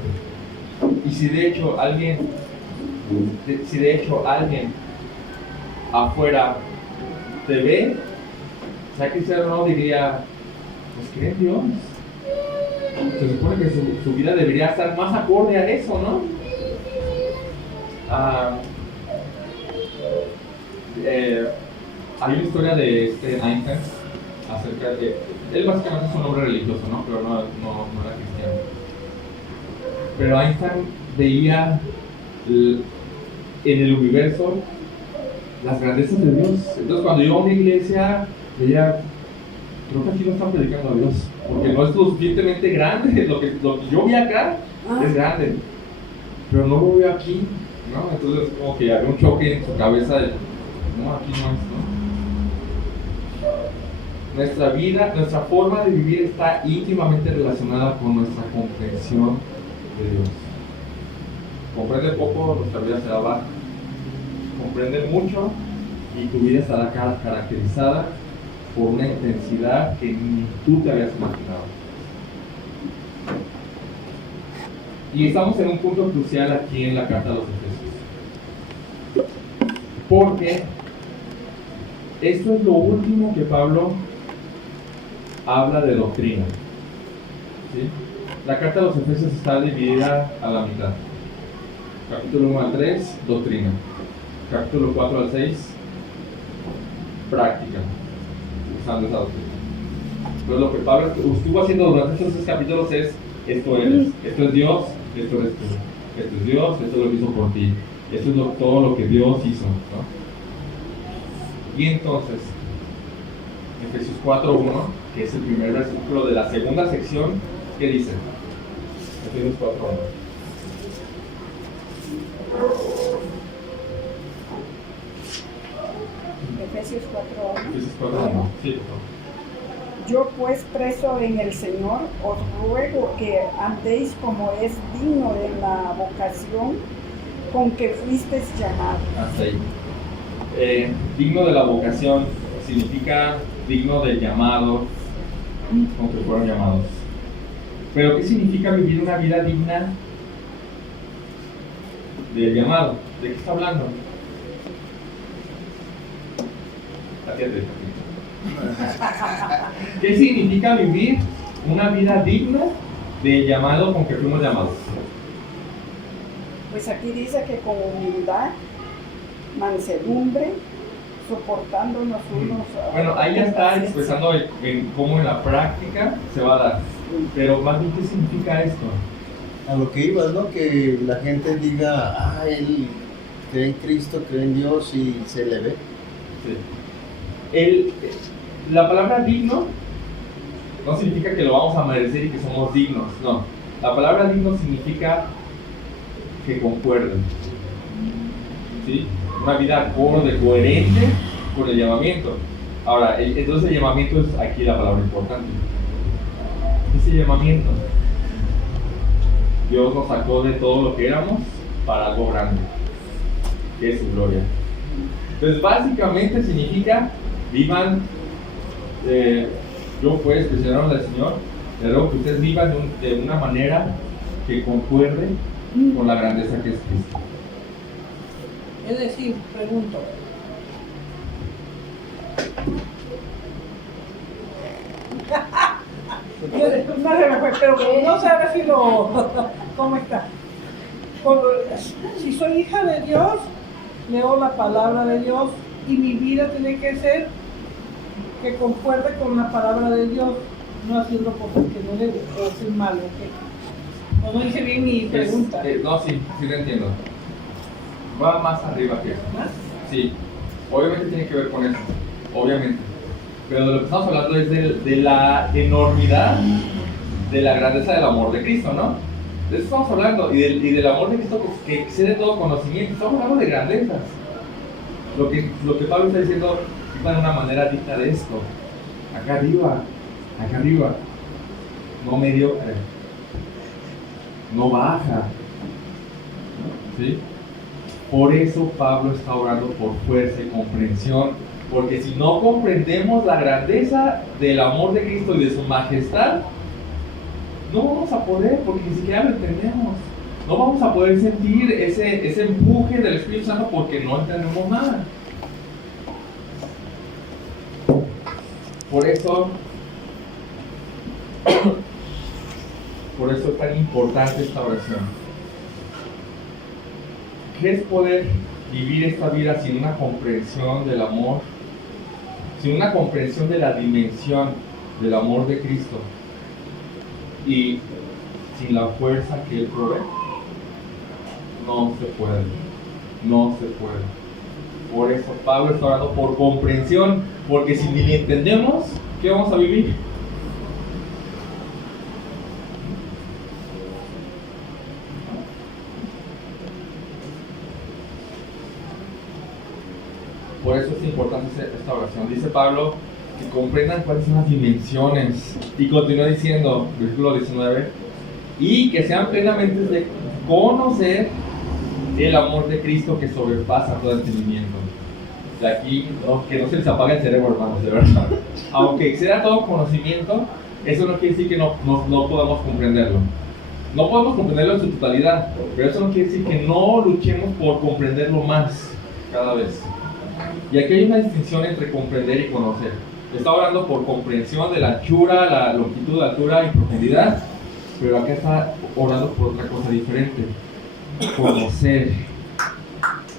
si de hecho alguien afuera te ve, sea cristiano o no, diría, pues cree en Dios. Se supone que su vida debería estar más acorde a eso, ¿no? Hay una historia de Einstein acerca de... Él básicamente es un hombre religioso, ¿no? Pero no era cristiano. Pero Einstein veía en el universo las grandezas de Dios. Entonces cuando iba a una iglesia, veía, creo que aquí no están predicando a Dios, porque no es lo suficientemente grande. Lo que yo vi acá es grande, pero no lo veo aquí, ¿no? Entonces como que había un choque en su cabeza de, no, aquí no es, ¿no? Nuestra vida, nuestra forma de vivir está íntimamente relacionada con nuestra comprensión de Dios. Comprende poco, nuestra vida será baja. Comprende mucho y tu vida estará caracterizada por una intensidad que ni tú te habías imaginado. Y estamos en un punto crucial aquí en la carta a los Efesios. Porque esto es lo último que Pablo habla de doctrina. ¿Sí? La carta a los Efesios está dividida a la mitad. Capítulo 1 al 3, doctrina. Capítulo 4 al 6, práctica, usando esa doctrina. Entonces lo que Pablo estuvo haciendo durante estos 6 capítulos es, esto eres, esto es Dios, esto eres tú. Esto es Dios, esto es lo que hizo por ti. Esto es todo lo que Dios hizo, ¿no? Y entonces, Efesios 4.1, que es el primer versículo de la segunda sección, ¿qué dice? Efesios 4.1. Efesios 4:1. Efesios 4.1, sí, por favor. Yo pues preso en el Señor, os ruego que andéis como es digno de la vocación con que fuisteis llamados. Hasta ahí. Digno de la vocación significa digno del llamado con que fueron llamados. Pero ¿qué significa vivir una vida digna del llamado? ¿De qué está hablando? Atiende. ¿Qué significa vivir una vida digna del llamado con que fuimos llamados? Pues aquí dice que con humildad, mansedumbre, soportándonos unos a otros. Bueno, ahí ya está expresando cómo en la práctica se va a dar. Pero más bien, ¿qué significa esto? A lo que ibas, ¿no? Que la gente diga, él cree en Cristo, cree en Dios y se le ve. Sí. La palabra digno no significa que lo vamos a merecer y que somos dignos, no. La palabra digno significa que concuerden, ¿sí? Una vida acorde, coherente con el llamamiento. Ahora, entonces el llamamiento es aquí la palabra importante. Ese llamamiento, Dios nos sacó de todo lo que éramos para algo grande, que es su gloria. Entonces básicamente significa, vivan, yo pues, prisioneros del Señor, les ruego que ustedes vivan de una manera que concuerde con la grandeza que es Cristo. Es decir, pregunto, pero no sé ahora si ¿cómo está? Si soy hija de Dios, leo la palabra de Dios y mi vida tiene que ser que concuerde con la palabra de Dios, no haciendo cosas que no debo o hacer mal, ¿ok? O no hice bien mi pregunta. No, sí lo entiendo. Va más arriba que eso. ¿Más? Sí, obviamente tiene que ver con eso, obviamente. Pero de lo que estamos hablando es de la enormidad, de la grandeza del amor de Cristo, ¿no? De eso estamos hablando, y del amor de Cristo que excede todo conocimiento. Estamos hablando de grandezas. Lo que Pablo está diciendo es de una manera digna de esto. Acá arriba. No mediocre. No baja. ¿Sí? Por eso Pablo está orando por fuerza y comprensión, porque si no comprendemos la grandeza del amor de Cristo y de su majestad, no vamos a poder, porque ni siquiera lo entendemos. No vamos a poder sentir ese empuje del Espíritu Santo porque no entendemos nada. Por eso es tan importante esta oración. ¿Qué es poder vivir esta vida sin una comprensión del amor sin una comprensión de la dimensión del amor de Cristo y sin la fuerza que Él provee, no se puede. No se puede. Por eso Pablo está hablando por comprensión, porque si ni le entendemos, ¿qué vamos a vivir? Por eso es importante esta oración. Dice Pablo que comprendan cuáles son las dimensiones. Y continúa diciendo, versículo 19, y que sean plenamente de conocer el amor de Cristo que sobrepasa todo entendimiento. De aquí, que no se les apague el cerebro, hermanos, de verdad. Aunque exceda todo conocimiento, eso no quiere decir que no podamos comprenderlo. No podemos comprenderlo en su totalidad, pero eso no quiere decir que no luchemos por comprenderlo más cada vez. Y aquí hay una distinción entre comprender y conocer. Está hablando por comprensión de la anchura, la longitud, la altura y profundidad, pero acá está orando por otra cosa diferente: conocer.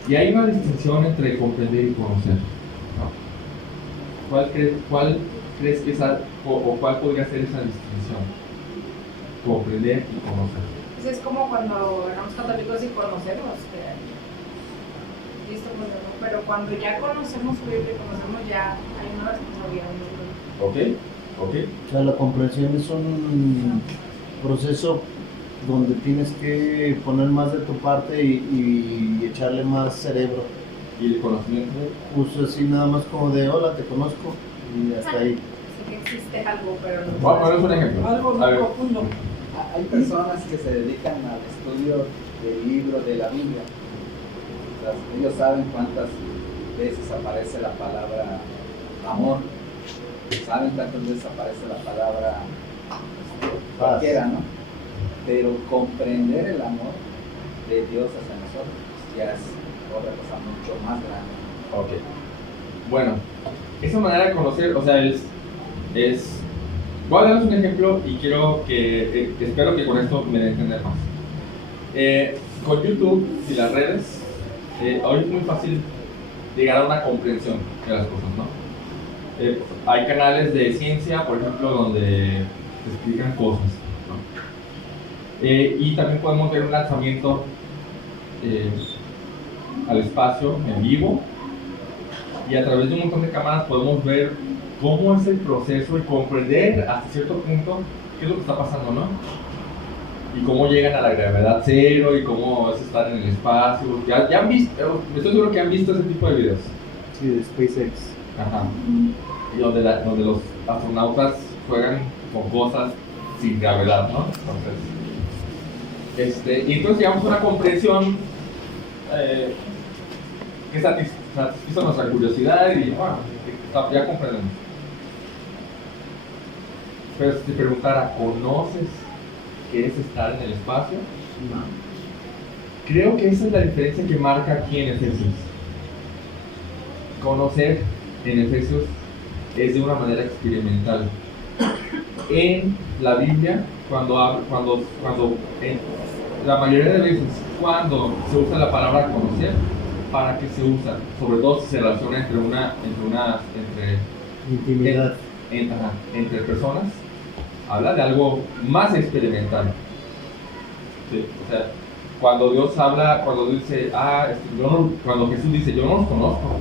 Y hay una distinción entre comprender y conocer. ¿Cuál crees que esa, o cuál podría ser esa distinción? Comprender y conocer. Eso es como cuando éramos católicos y conocemos listo, pero cuando ya conocemos la Biblia, conocemos ya, hay una responsabilidad. Ok. O sea, la comprensión es un proceso donde tienes que poner más de tu parte y echarle más cerebro. ¿Y el conocimiento? Uso así nada más como de hola, te conozco y hasta ahí. Sí que existe algo, pero no. Vamos a poner un ejemplo. Algo A muy ver. profundo. Hay personas que se dedican al estudio del libro de la Biblia. O sea, ellos saben cuántas veces aparece la palabra amor, saben cuántas veces aparece la palabra cualquiera, ¿no? Pero comprender el amor de Dios hacia nosotros ya es otra cosa mucho más grande. Ok. Bueno, esa manera de conocer, o sea, voy a darles un ejemplo y espero que con esto me den a entender más. Con YouTube y las redes, hoy es muy fácil llegar a una comprensión de las cosas, ¿no? Hay canales de ciencia, por ejemplo, donde te explican cosas, ¿no? Y también podemos ver un lanzamiento al espacio en vivo, y a través de un montón de cámaras podemos ver cómo es el proceso y comprender hasta cierto punto qué es lo que está pasando, ¿no? Y cómo llegan a la gravedad cero y cómo es estar en el espacio. Ya han visto, estoy seguro que han visto ese tipo de videos. Sí, de SpaceX. Ajá. Y donde los astronautas juegan con cosas sin gravedad, ¿no? Entonces, y entonces llegamos a una comprensión que satisfizo nuestra curiosidad y bueno, ya comprendemos. Pero si te preguntara, ¿conoces qué es estar en el espacio? No. Creo que esa es la diferencia que marca aquí en Efesios. Conocer en Efesios es de una manera experimental. En la Biblia, la mayoría de veces, cuando se usa la palabra conocer, ¿para qué se usa? Sobre todo si se relaciona entre Intimidad. entre personas, habla de algo más experimental. Sí, o sea, cuando Dios habla, cuando dice, cuando Jesús dice, yo no los conozco.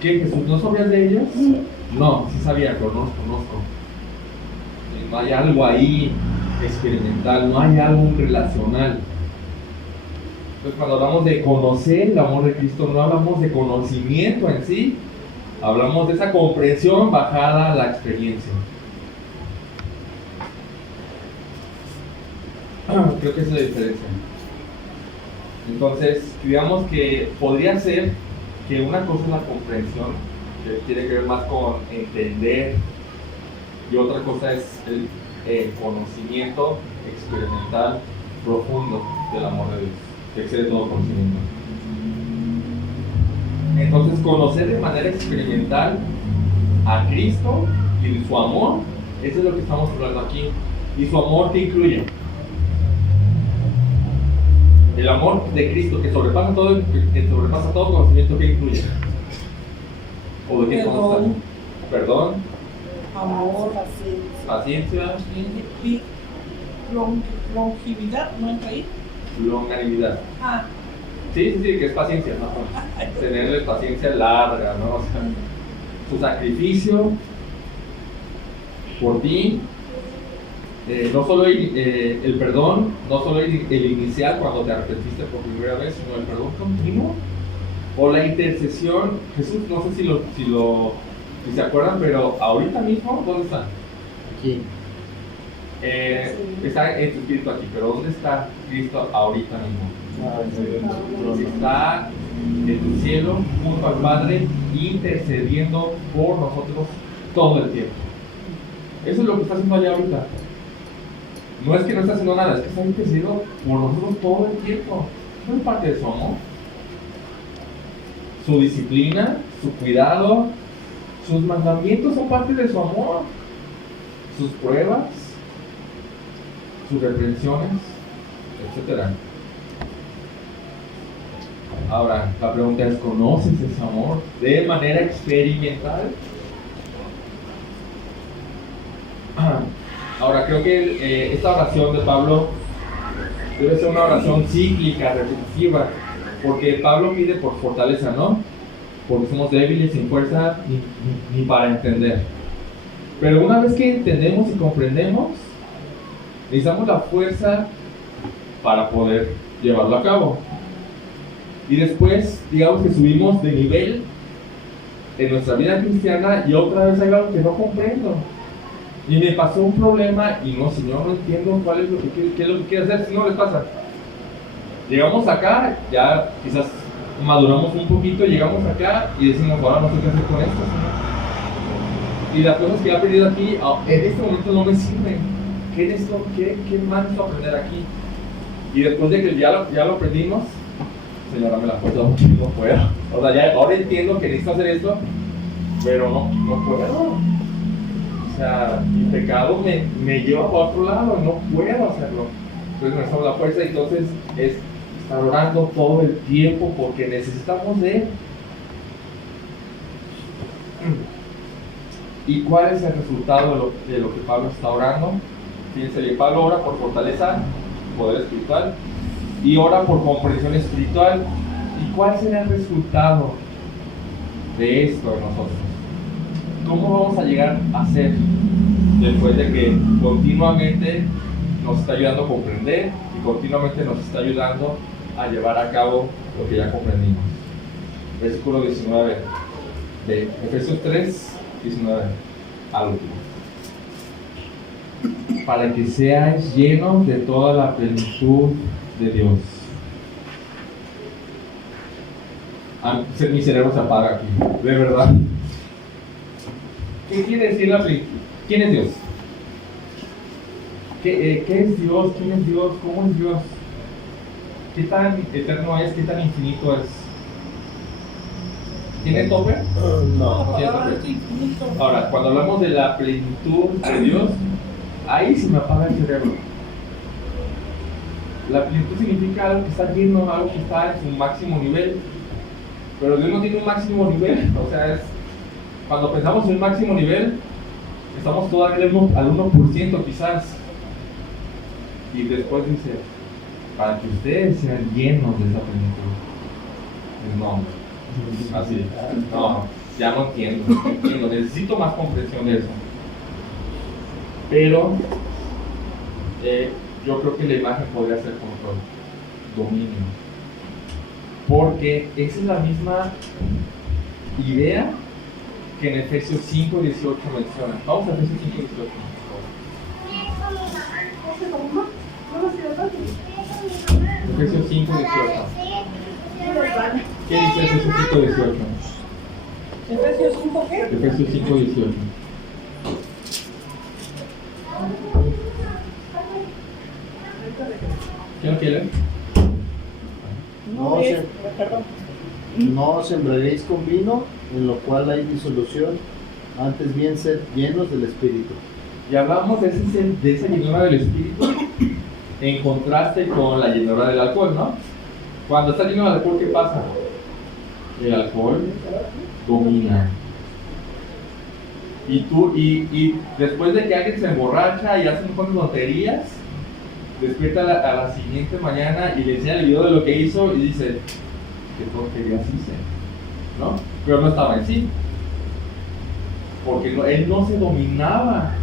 ¿Qué, Jesús, no sabías de ellos? No, sí sabía, pero no los conozco. No hay algo ahí experimental, no hay algo relacional. Entonces, cuando hablamos de conocer el amor de Cristo, no hablamos de conocimiento en sí, hablamos de esa comprensión bajada a la experiencia. Creo que esa es la diferencia. Entonces, digamos que podría ser que una cosa es la comprensión, que tiene que ver más con entender, y otra cosa es el conocimiento experimental profundo del amor de Dios, que excede todo conocimiento. Entonces, conocer de manera experimental a Cristo y su amor, eso es lo que estamos hablando aquí. Y su amor te incluye. El amor de Cristo que sobrepasa todo conocimiento, que incluye. ¿O de qué consta? perdón, Amor, paciencia, y longevidad, ¿no entra ahí? longanimidad. Ah, Sí, que es paciencia, ¿no? Tenerle paciencia larga, ¿no? O sea, su sacrificio por ti, no solo el perdón, no solo el inicial cuando te arrepentiste por primera vez, sino el perdón continuo, o la intercesión. Jesús, no sé si se acuerdan, pero ahorita mismo, ¿dónde está? Aquí. Está en tu espíritu aquí, pero ¿dónde está Cristo ahorita mismo? Está en el cielo, junto al Padre, intercediendo por nosotros todo el tiempo. Eso es lo que está haciendo allá ahorita. No es que no está haciendo nada, es que está intercediendo por nosotros todo el tiempo. Eso es parte de su amor. Su disciplina, su cuidado, sus mandamientos son parte de su amor. Sus pruebas, sus reprensiones, etc. Ahora, la pregunta es, ¿conoces ese amor de manera experimental? Ahora, creo que esta oración de Pablo debe ser una oración cíclica, repetitiva, porque Pablo pide por fortaleza, ¿no? Porque somos débiles, sin fuerza, ni para entender. Pero una vez que entendemos y comprendemos, necesitamos la fuerza para poder llevarlo a cabo. Y después, digamos que subimos de nivel en nuestra vida cristiana y otra vez hay algo que no comprendo. Y me pasó un problema y no, Señor, no entiendo qué es lo que quiere hacer. Si no les pasa, llegamos acá, ya quizás maduramos un poquito, llegamos acá y decimos, ahora no sé qué hacer con esto, Señor. Y las cosas que he aprendido aquí, en este momento no me sirven. ¿Qué más necesito aprender aquí? Y después de que ya lo aprendimos, Señora, me la puedo, no puedo. O sea, ya ahora entiendo que necesito hacer esto, pero no puedo. O sea, mi pecado me lleva a otro lado, no puedo hacerlo. Entonces necesitamos la fuerza y entonces es estar orando todo el tiempo porque necesitamos de Él. ¿Y cuál es el resultado de lo que Pablo está orando? Fíjense, Pablo ora por fortaleza, poder espiritual, y ora por comprensión espiritual. ¿Y cuál será el resultado de esto en nosotros? ¿Cómo vamos a llegar a ser después de que continuamente nos está ayudando a comprender y continuamente nos está ayudando a llevar a cabo lo que ya comprendimos? Versículo 19 de Efesios 3, 19 al último. Para que seáis llenos de toda la plenitud de Dios. Mi cerebro se apaga aquí, de verdad. ¿Qué quiere decir la plenitud? ¿Quién es Dios? ¿Qué es Dios? ¿Quién es Dios? ¿Cómo es Dios? ¿Qué tan eterno es? ¿Qué tan infinito es? ¿Tiene tope? No. ¿Tiene tope? Ahora, cuando hablamos de la plenitud de Dios, ahí se me apaga el cerebro. La plenitud significa algo que está lleno, algo que está en su máximo nivel. Pero Dios no tiene un máximo nivel. O sea, cuando pensamos en un máximo nivel, estamos todavía al 1% quizás. Y después dice, para que ustedes sean llenos de esa plenitud. No, así. No, ya no entiendo. Necesito más comprensión de eso. Pero yo creo que la imagen podría ser control, dominio. Porque esa es la misma idea que en Efesios 5:18 menciona. Vamos a Efesios 5:18. Efesios 5:18. ¿Qué dice Efesios 5:18? ¿Efesios 5 qué? Efesios 5:18. ¿Quién lo quiere? No sembraréis con vino, en lo cual hay disolución, antes bien ser llenos del Espíritu. Y hablamos de esa llenura del Espíritu en contraste con la llenura del alcohol, ¿no? Cuando está lleno de alcohol, ¿qué pasa? El alcohol domina. Y después de que alguien se emborracha y hace un montón de tonterías, despierta a la siguiente mañana y le enseña el video de lo que hizo y dice, qué tonterías hice, ¿no? Pero no estaba en sí, porque él no se dominaba.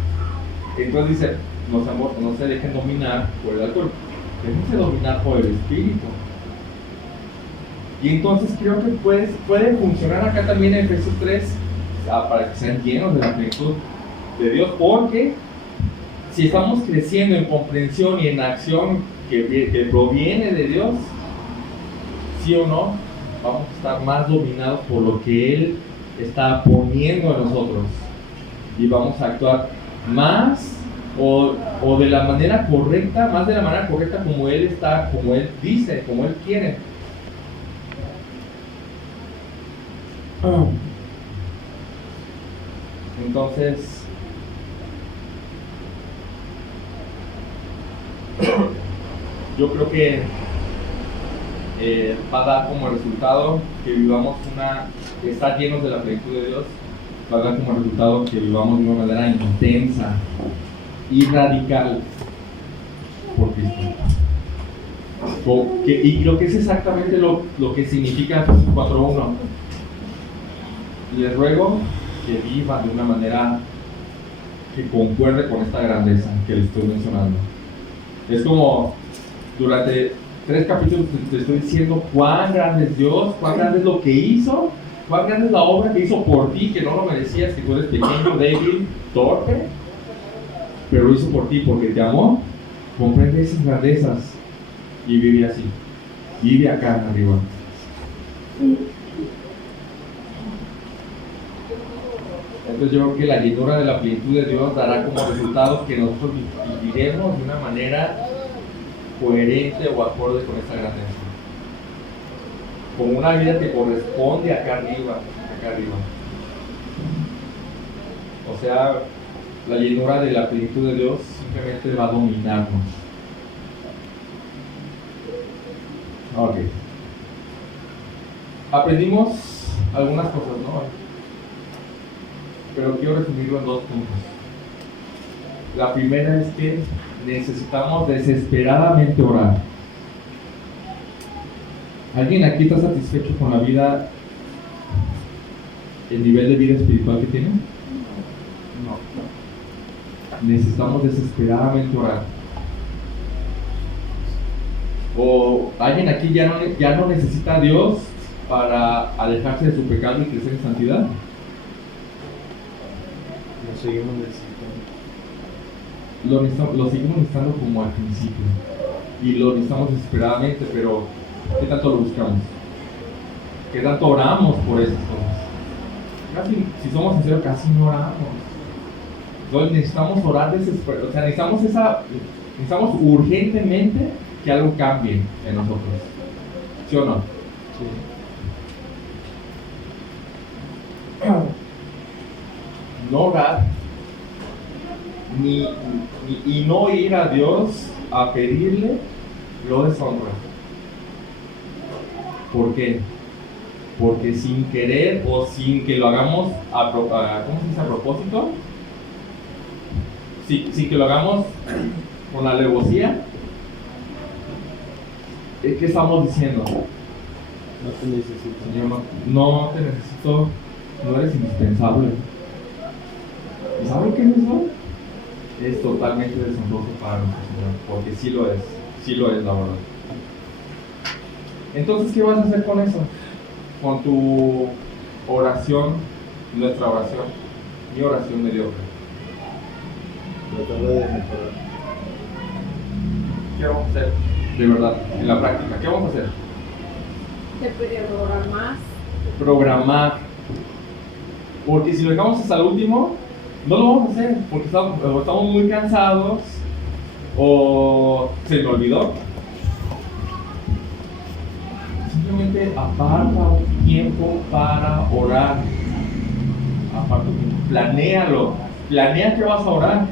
Entonces dice, no se dejen dominar por el alcohol, déjense dominar por el espíritu. Y entonces creo que puede funcionar acá también en Efesios 3, para que sean llenos de la plenitud de Dios, porque si estamos creciendo en comprensión y en acción que proviene de Dios, sí o no, vamos a estar más dominados por lo que Él está poniendo en nosotros y vamos a actuar más o de la manera correcta, más de la manera correcta como Él está, como Él dice, como Él quiere. Entonces, yo creo que va a dar como resultado que vivamos estar llenos de la plenitud de Dios, va a dar como resultado que vivamos de una manera intensa y radical por Cristo. Y creo que es exactamente lo que significa Efesios 4:1. Les ruego que vivan de una manera que concuerde con esta grandeza que les estoy mencionando. Es como durante 3 capítulos te estoy diciendo cuán grande es Dios, cuán grande es lo que hizo, cuán grande es la obra que hizo por ti, que no lo merecías, que tú eres pequeño, débil, torpe, pero lo hizo por ti porque te amó. Comprende esas grandezas y vive así, vive acá arriba. Entonces yo creo que la llenura de la plenitud de Dios dará como resultado que nosotros viviremos de una manera coherente o acorde con esta grandeza, con una vida que corresponde acá arriba. O sea, la llenura de la plenitud de Dios simplemente va a dominarnos. Ok. Aprendimos algunas cosas, ¿no? Pero quiero resumirlo en 2 puntos. La primera es que necesitamos desesperadamente orar. ¿Alguien aquí está satisfecho con la vida, el nivel de vida espiritual que tiene? No. Necesitamos desesperadamente orar. ¿O alguien aquí ya no necesita a Dios para alejarse de su pecado y crecer en santidad? Lo seguimos necesitando. Lo seguimos necesitando como al principio y lo necesitamos desesperadamente, pero ¿qué tanto lo buscamos? ¿Qué tanto oramos por esas cosas? Si somos sinceros, casi no oramos. Entonces necesitamos orar desesperadamente, o sea, necesitamos urgentemente que algo cambie en nosotros. ¿Sí o no? Sí. No orar y no ir a Dios a pedirle lo deshonra. ¿Por qué? Porque sin querer o sin que lo hagamos ¿cómo se dice? A propósito, sin que lo hagamos con alevosía, ¿qué estamos diciendo? No te necesito. Señor, no te necesito, no eres indispensable. ¿Y saben qué es eso? Es totalmente deshonroso para nuestro Señor, porque sí lo es la verdad. Entonces, ¿qué vas a hacer con eso? Con tu oración, nuestra oración, mi oración mediocre. Tratar de mejorar. ¿Qué vamos a hacer? De verdad, en la práctica, ¿qué vamos a hacer? Orar más. Programar. Porque si lo dejamos hasta el último, no lo vamos a hacer, porque estamos muy cansados o se me olvidó. Simplemente aparta un tiempo para orar. Aparta un tiempo. Planéalo. Planea que vas a orar.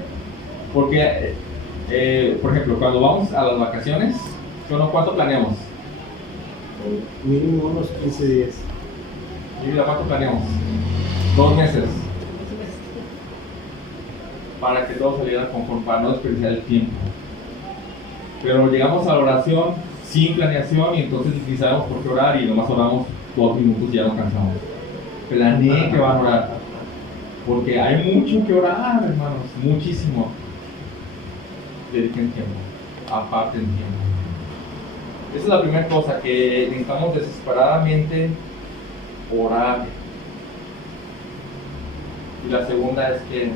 Porque, por ejemplo, cuando vamos a las vacaciones, ¿cuánto planeamos? Mínimo unos 15 días. Mi vida, ¿cuánto planeamos? 2 meses. para que todo saliera conforme, para no desperdiciar el tiempo. Pero llegamos a la oración sin planeación y entonces ni sabemos por qué orar y nomás oramos 2 minutos y ya nos cansamos. Planeen que van a orar, porque hay mucho que orar, hermanos, muchísimo. Dediquen tiempo, aparten tiempo. Esa es la primera cosa, que necesitamos desesperadamente orar. Y la segunda es que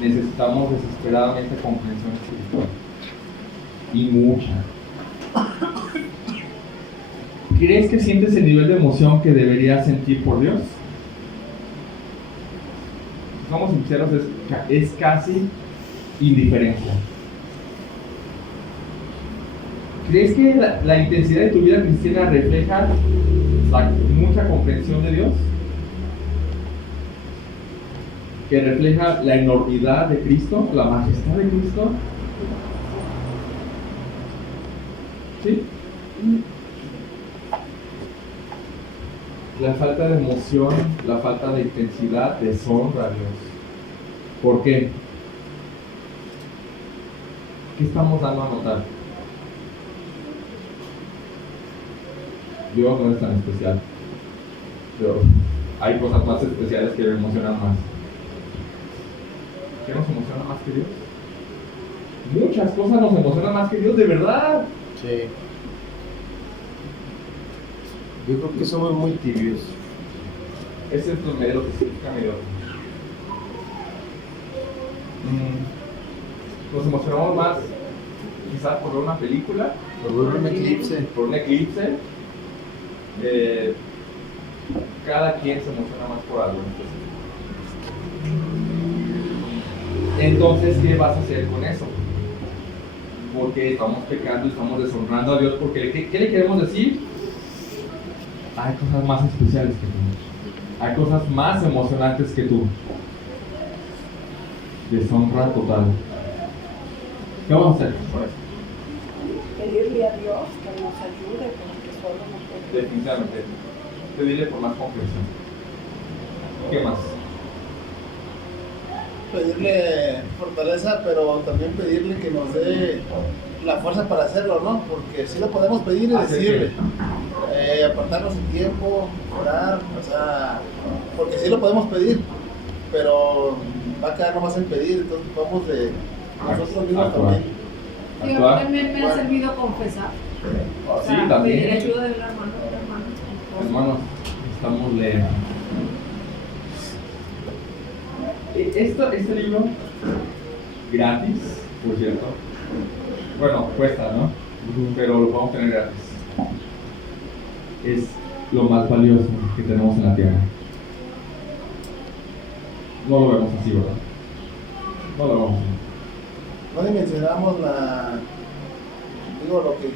necesitamos desesperadamente comprensión espiritual. Y mucha. ¿Crees que sientes el nivel de emoción que deberías sentir por Dios? Si somos sinceros, es casi indiferencia. ¿Crees que la intensidad de tu vida cristiana refleja mucha comprensión de Dios? ¿Que refleja la enormidad de Cristo, la majestad de Cristo? ¿Sí? La falta de emoción, la falta de intensidad deshonra a Dios. ¿Por qué? ¿Qué estamos dando a notar? Dios no es tan especial, pero hay cosas más especiales que me emocionan más. ¿Qué nos emociona más que Dios? Muchas cosas nos emocionan más que Dios, de verdad. Sí. Yo creo que somos muy tibios. Ese es lo que significa mi Dios. Nos emocionamos más quizás por ver una película, Por ver un eclipse. por un eclipse. Cada quien se emociona más por algo. Entonces, ¿qué vas a hacer con eso? Porque estamos pecando y estamos deshonrando a Dios. Porque ¿qué le queremos decir? Hay cosas más especiales que tú. Hay cosas más emocionantes que tú. Deshonra total. ¿Qué vamos a hacer por eso? Pedirle a Dios que nos ayude, porque solo no podemos. Definitivamente. Pedirle por más comprensión. ¿Qué más? Pedirle fortaleza, pero también pedirle que nos dé la fuerza para hacerlo, ¿no? Porque sí lo podemos pedir y ¿Hacer decirle. Apartarnos el tiempo, orar, o sea, porque sí lo podemos pedir, pero va a quedar nomás en pedir, entonces vamos de nosotros mismos Actuar. también. Sí, a mí también me ha servido confesar. O Sí, sea, también. pedir ayuda de un hermano, Hermanos, estamos leyendo. Este libro, gratis, por cierto. Bueno, cuesta, ¿no? Pero lo vamos a tener gratis. Es lo más valioso que tenemos en la tierra. No lo vemos así, ¿verdad? No lo vemos así. No dimensionamos lo que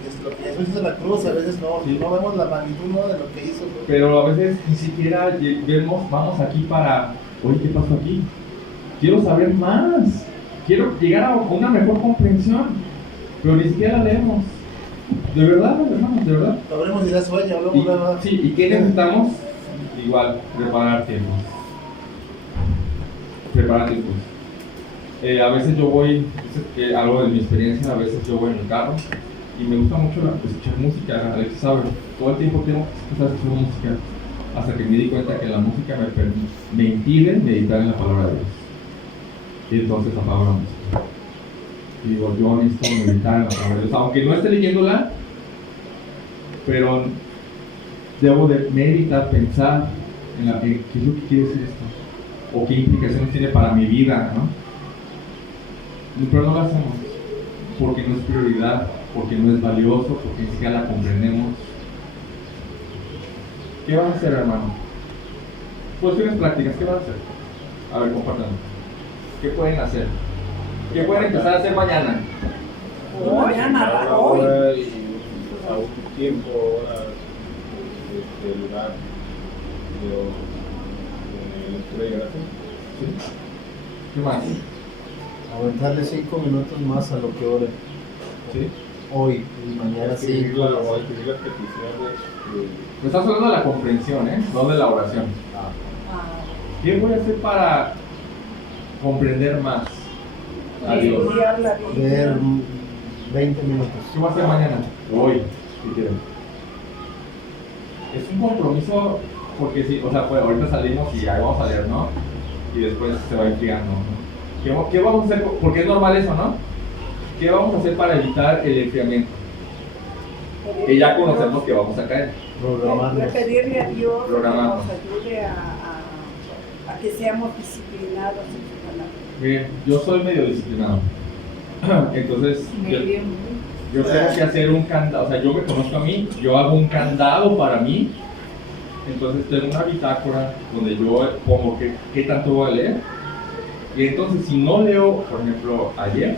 Jesús hizo en la cruz, a veces no, Sí. no vemos la magnitud, ¿no?, de lo que hizo. ¿No? Pero a veces ni siquiera vamos aquí para, oye, ¿qué pasó aquí? Quiero saber más. Quiero llegar a una mejor comprensión. Pero ni siquiera la leemos. De verdad, hermanos, de verdad. Lo abrimos y da sueño, luego Sí, ¿y qué necesitamos? Igual, preparar tiempos. Preparar tiempos. A veces yo voy, algo de mi experiencia, a veces yo voy en el carro y me gusta mucho escuchar música. Alex sabe, todo el tiempo tengo que estar escuchando música hasta que me di cuenta que la música me impide meditar en la palabra de Dios. Y entonces apago la música. Y digo, yo necesito meditar en la palabra de Dios, aunque no esté leyéndola, pero debo de meditar, pensar en qué es lo que quiere decir esto, o qué implicaciones tiene para mi vida, ¿no? Pero no lo hacemos, porque no es prioridad, porque no es valioso, porque ni siquiera la comprendemos. ¿Qué van a hacer, hermano? Cuestiones prácticas, ¿qué van a hacer? A ver, compártanlo. ¿Qué pueden hacer? ¿Qué pueden empezar a hacer mañana? Mañana, hoy. Ahora y a un tiempo, horas, del lugar, de lectura y oración. ¿Sí? ¿Qué más? Aumentarle 5 minutos más a lo que ore. ¿Sí? Hoy y mañana Escribir 5. escribir las peticiones. Me estás hablando de la comprensión, ¿eh? No de la oración. ¿Qué voy a hacer para comprender más a Dios. Estudiar la Biblia. Leer 20 minutos. ¿Qué va a hacer mañana? Hoy, si quieren. Es un compromiso porque sí, o sea, pues ahorita salimos y ahí vamos a leer, ¿no? Y después se va enfriando, ¿no? ¿Qué vamos a hacer? Porque es normal eso, ¿no? ¿Qué vamos a hacer para evitar el enfriamiento? Que ya conocemos que vamos a caer. Programarnos. Pedirle a Dios que Programarnos. nos ayude a que seamos disciplinados en su palabra. Miren, yo soy medio disciplinado. Entonces, yo tengo que hacer un candado, o sea, yo me conozco a mí, yo hago un candado para mí. Entonces tengo una bitácora donde yo pongo qué tanto voy a leer. Y entonces si no leo, por ejemplo, ayer,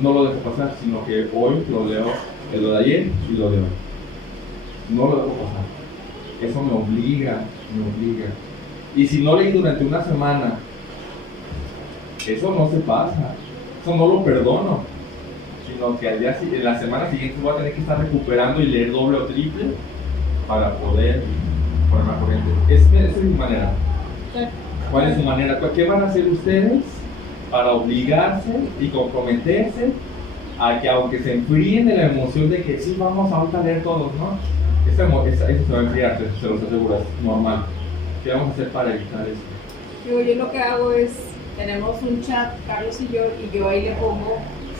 no lo dejo pasar, sino que hoy lo leo, lo de ayer y lo de hoy. No lo dejo pasar. Eso me obliga. Y si no leí durante una semana, eso no se pasa. Eso no lo perdono. Sino que en la semana siguiente voy a tener que estar recuperando y leer doble o triple para poder ponerme a corriente. Esa es mi manera. ¿Cuál es su manera? ¿Qué van a hacer ustedes para obligarse y comprometerse a que aunque se enfríen de la emoción de que sí, vamos a leer todos, ¿no? Eso se va a enfriar, se los aseguro, es normal. ¿Qué vamos a hacer para evitar eso? Yo lo que hago es, tenemos un chat, Carlos y yo ahí le pongo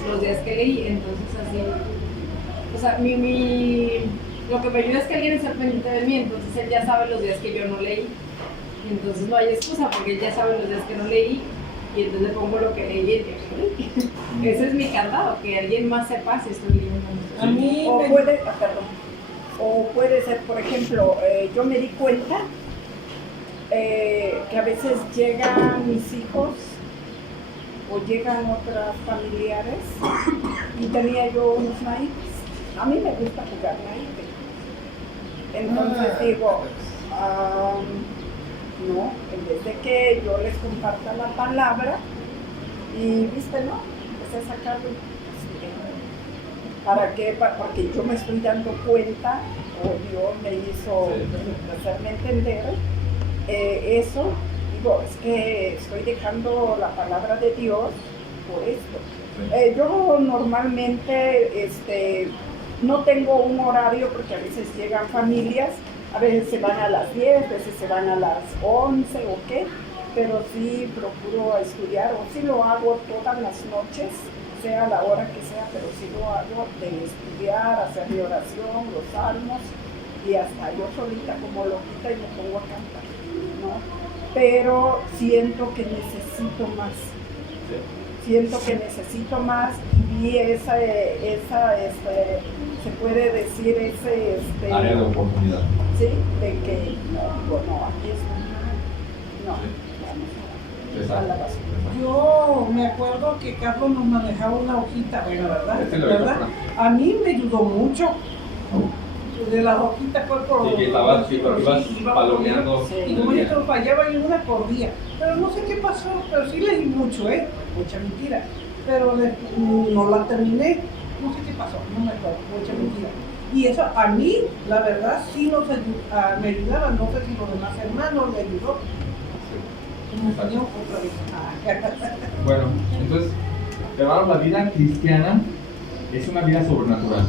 los días que leí, entonces así, o sea, lo que me ayuda es que alguien esté pendiente de mí, entonces él ya sabe los días que yo no leí, entonces no hay excusa porque él ya sabe los días que no leí, y entonces le pongo lo que leí y el día que no leí. Ese es mi candado, que alguien más sepa si estoy leyendo. A mí o puede ser, por ejemplo, yo me di cuenta que a veces llegan mis hijos o llegan otras familiares y tenía yo unos naipes. A mí me gusta jugar naipes. Entonces digo, no, en vez de que yo les comparta la palabra y, viste, ¿no? Empecé a sacarlo. ¿Para qué? Porque yo me estoy dando cuenta, o Dios me hizo hacerme entender eso. Digo, es que estoy dejando la palabra de Dios por esto. Yo normalmente no tengo un horario porque a veces llegan familias, a veces se van a las 10, a veces se van a las 11 o qué, pero sí procuro estudiar, o sí lo hago todas las noches, sea la hora que sea, pero sí lo hago de estudiar, hacer mi oración, los salmos, y hasta yo solita como loquita y me pongo a cantar, ¿no? Pero siento que necesito más. Y se puede decir área de oportunidad. Sí, de que no, aquí es a la basura. Yo me acuerdo que Carlos nos manejaba una hojita, bueno, ¿verdad? A mí me ayudó mucho. De las hojitas fue por... Sí, que ibas palomeando. Y como yo fallaba en una por día. Pero no sé qué pasó, pero sí leí mucho, mucha mentira. Pero no la terminé, no sé qué pasó, no me acuerdo, mucha mentira. Y eso a mí, la verdad, sí me ayudaba, no sé si los demás hermanos me ayudó. Bueno, entonces, hermanos, la vida cristiana es una vida sobrenatural.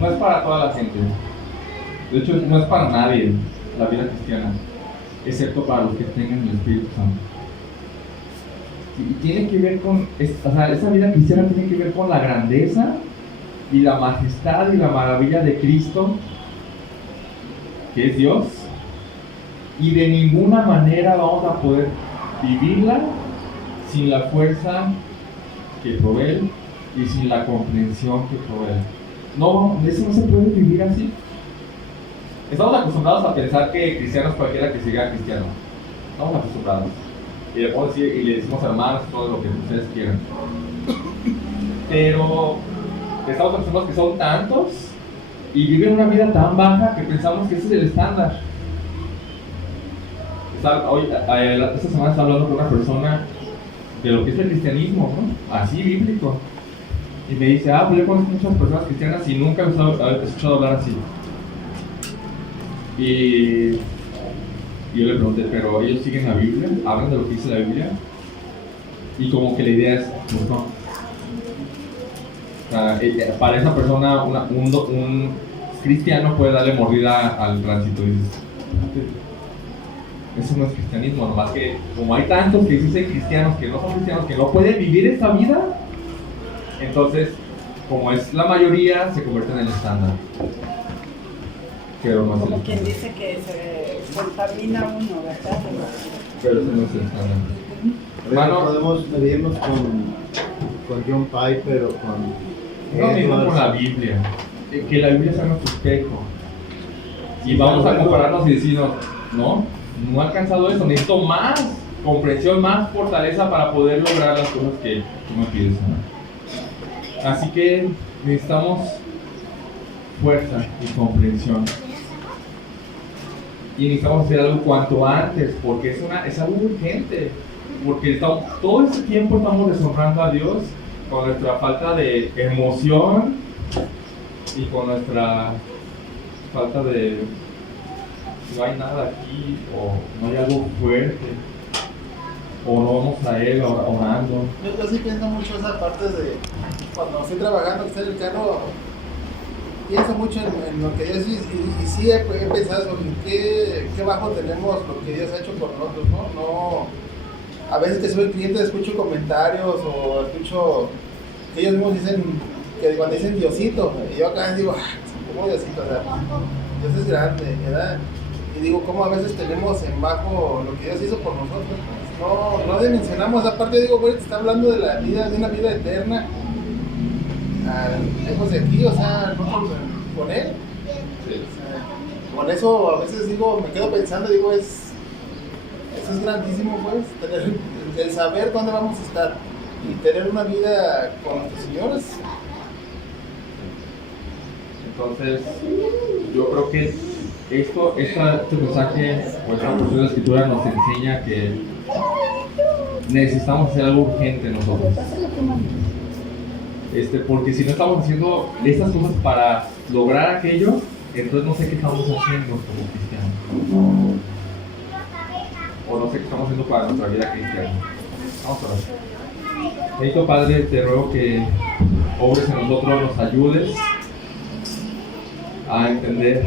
No es para toda la gente. De hecho, no es para nadie la vida cristiana, excepto para los que tengan el Espíritu Santo. Y tiene que ver con, esa vida cristiana tiene que ver con la grandeza y la majestad y la maravilla de Cristo, que es Dios. Y de ninguna manera vamos a poder vivirla sin la fuerza que provee y sin la comprensión que provee. No, eso no se puede vivir así. Estamos acostumbrados a pensar que cristiano es cualquiera que siga cristiano. Estamos acostumbrados. Y le decimos hermanos, todo lo que ustedes quieran. Pero estamos acostumbrados que son tantos y viven una vida tan baja que pensamos que ese es el estándar. Esta semana estaba hablando con una persona de lo que es el cristianismo, ¿no? Así bíblico. Y me dice, pues yo conozco muchas personas cristianas y nunca he escuchado hablar así. Y Y yo le pregunté, ¿pero ellos siguen la Biblia? ¿Hablan de lo que dice la Biblia? Y como que la idea es, pues no. O sea, para esa persona, un cristiano puede darle mordida al tránsito. Y dices, eso no es cristianismo, nomás que como hay tantos que dicen cristianos que no son cristianos, que no pueden vivir esta vida, entonces, como es la mayoría, se convierte en el estándar. Pero no es el Como quien estándar. dice que se contamina uno, ¿verdad? Pero ese no es el estándar. Hermano, Hermano, podemos medirnos con John Piper o con no mismo con la Biblia, que la Biblia sea nuestro espejo. Y vamos a compararnos y decirnos, no he alcanzado eso, necesito más comprensión, más fortaleza para poder lograr las cosas que tú me pides, Señor. Así que necesitamos fuerza y comprensión. Y necesitamos hacer algo cuanto antes, porque es algo urgente. Porque todo este tiempo estamos deshonrando a Dios con nuestra falta de emoción y con nuestra falta de no hay nada aquí, o no hay algo fuerte, o no vamos a Él orando. Yo sí pienso mucho esa parte de cuando estoy trabajando, que estoy en el carro, pienso mucho en lo que Dios y sí he pensado sobre qué bajo tenemos lo que Dios ha hecho por nosotros, ¿no? A veces que soy cliente escucho comentarios o escucho que ellos mismos dicen, que cuando dicen Diosito, y yo acá digo, ¿cómo Diosito? O sea, Dios es grande, ¿verdad? Y digo, ¿cómo a veces tenemos en bajo lo que Dios hizo por nosotros? Pues no dimensionamos esa parte. Yo digo, güey, te está hablando de la vida, de una vida eterna, lejos de aquí, o sea, nosotros con Él. Sí. O sea, con eso a veces digo, me quedo pensando, digo, eso es grandísimo, pues, tener el saber dónde vamos a estar y tener una vida con nuestros señores. Entonces, yo creo que este mensaje o esta porción de la Escritura nos enseña que necesitamos hacer algo urgente nosotros. Porque si no estamos haciendo estas cosas para lograr aquello, entonces no sé qué estamos haciendo como cristianos. O no sé qué estamos haciendo para nuestra vida cristiana. Vamos a ver. Bendito Padre, te ruego que obres en nosotros, nos ayudes a entender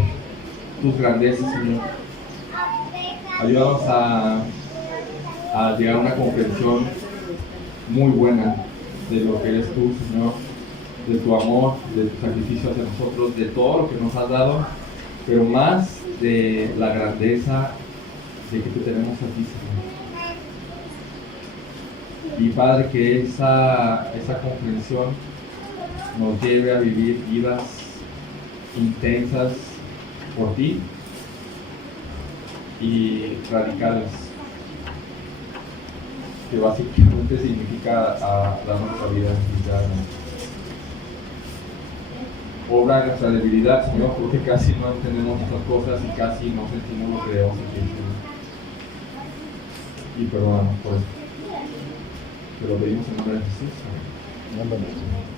tus grandezas, Señor. Ayúdanos a llegar a una comprensión muy buena de lo que eres tú, Señor, de tu amor, de tu sacrificio hacia nosotros, de todo lo que nos has dado, pero más de la grandeza de que te tenemos a ti, Señor. Y Padre, que esa comprensión nos lleve a vivir vidas intensas por ti y radicales, que básicamente significa dar nuestra vida cristiana. Obra en nuestra debilidad, Señor, porque casi no entendemos estas cosas y casi no sentimos lo que debemos sentir, Señor. Y perdónanos por eso. Te lo pedimos en nombre de Jesús. Amén.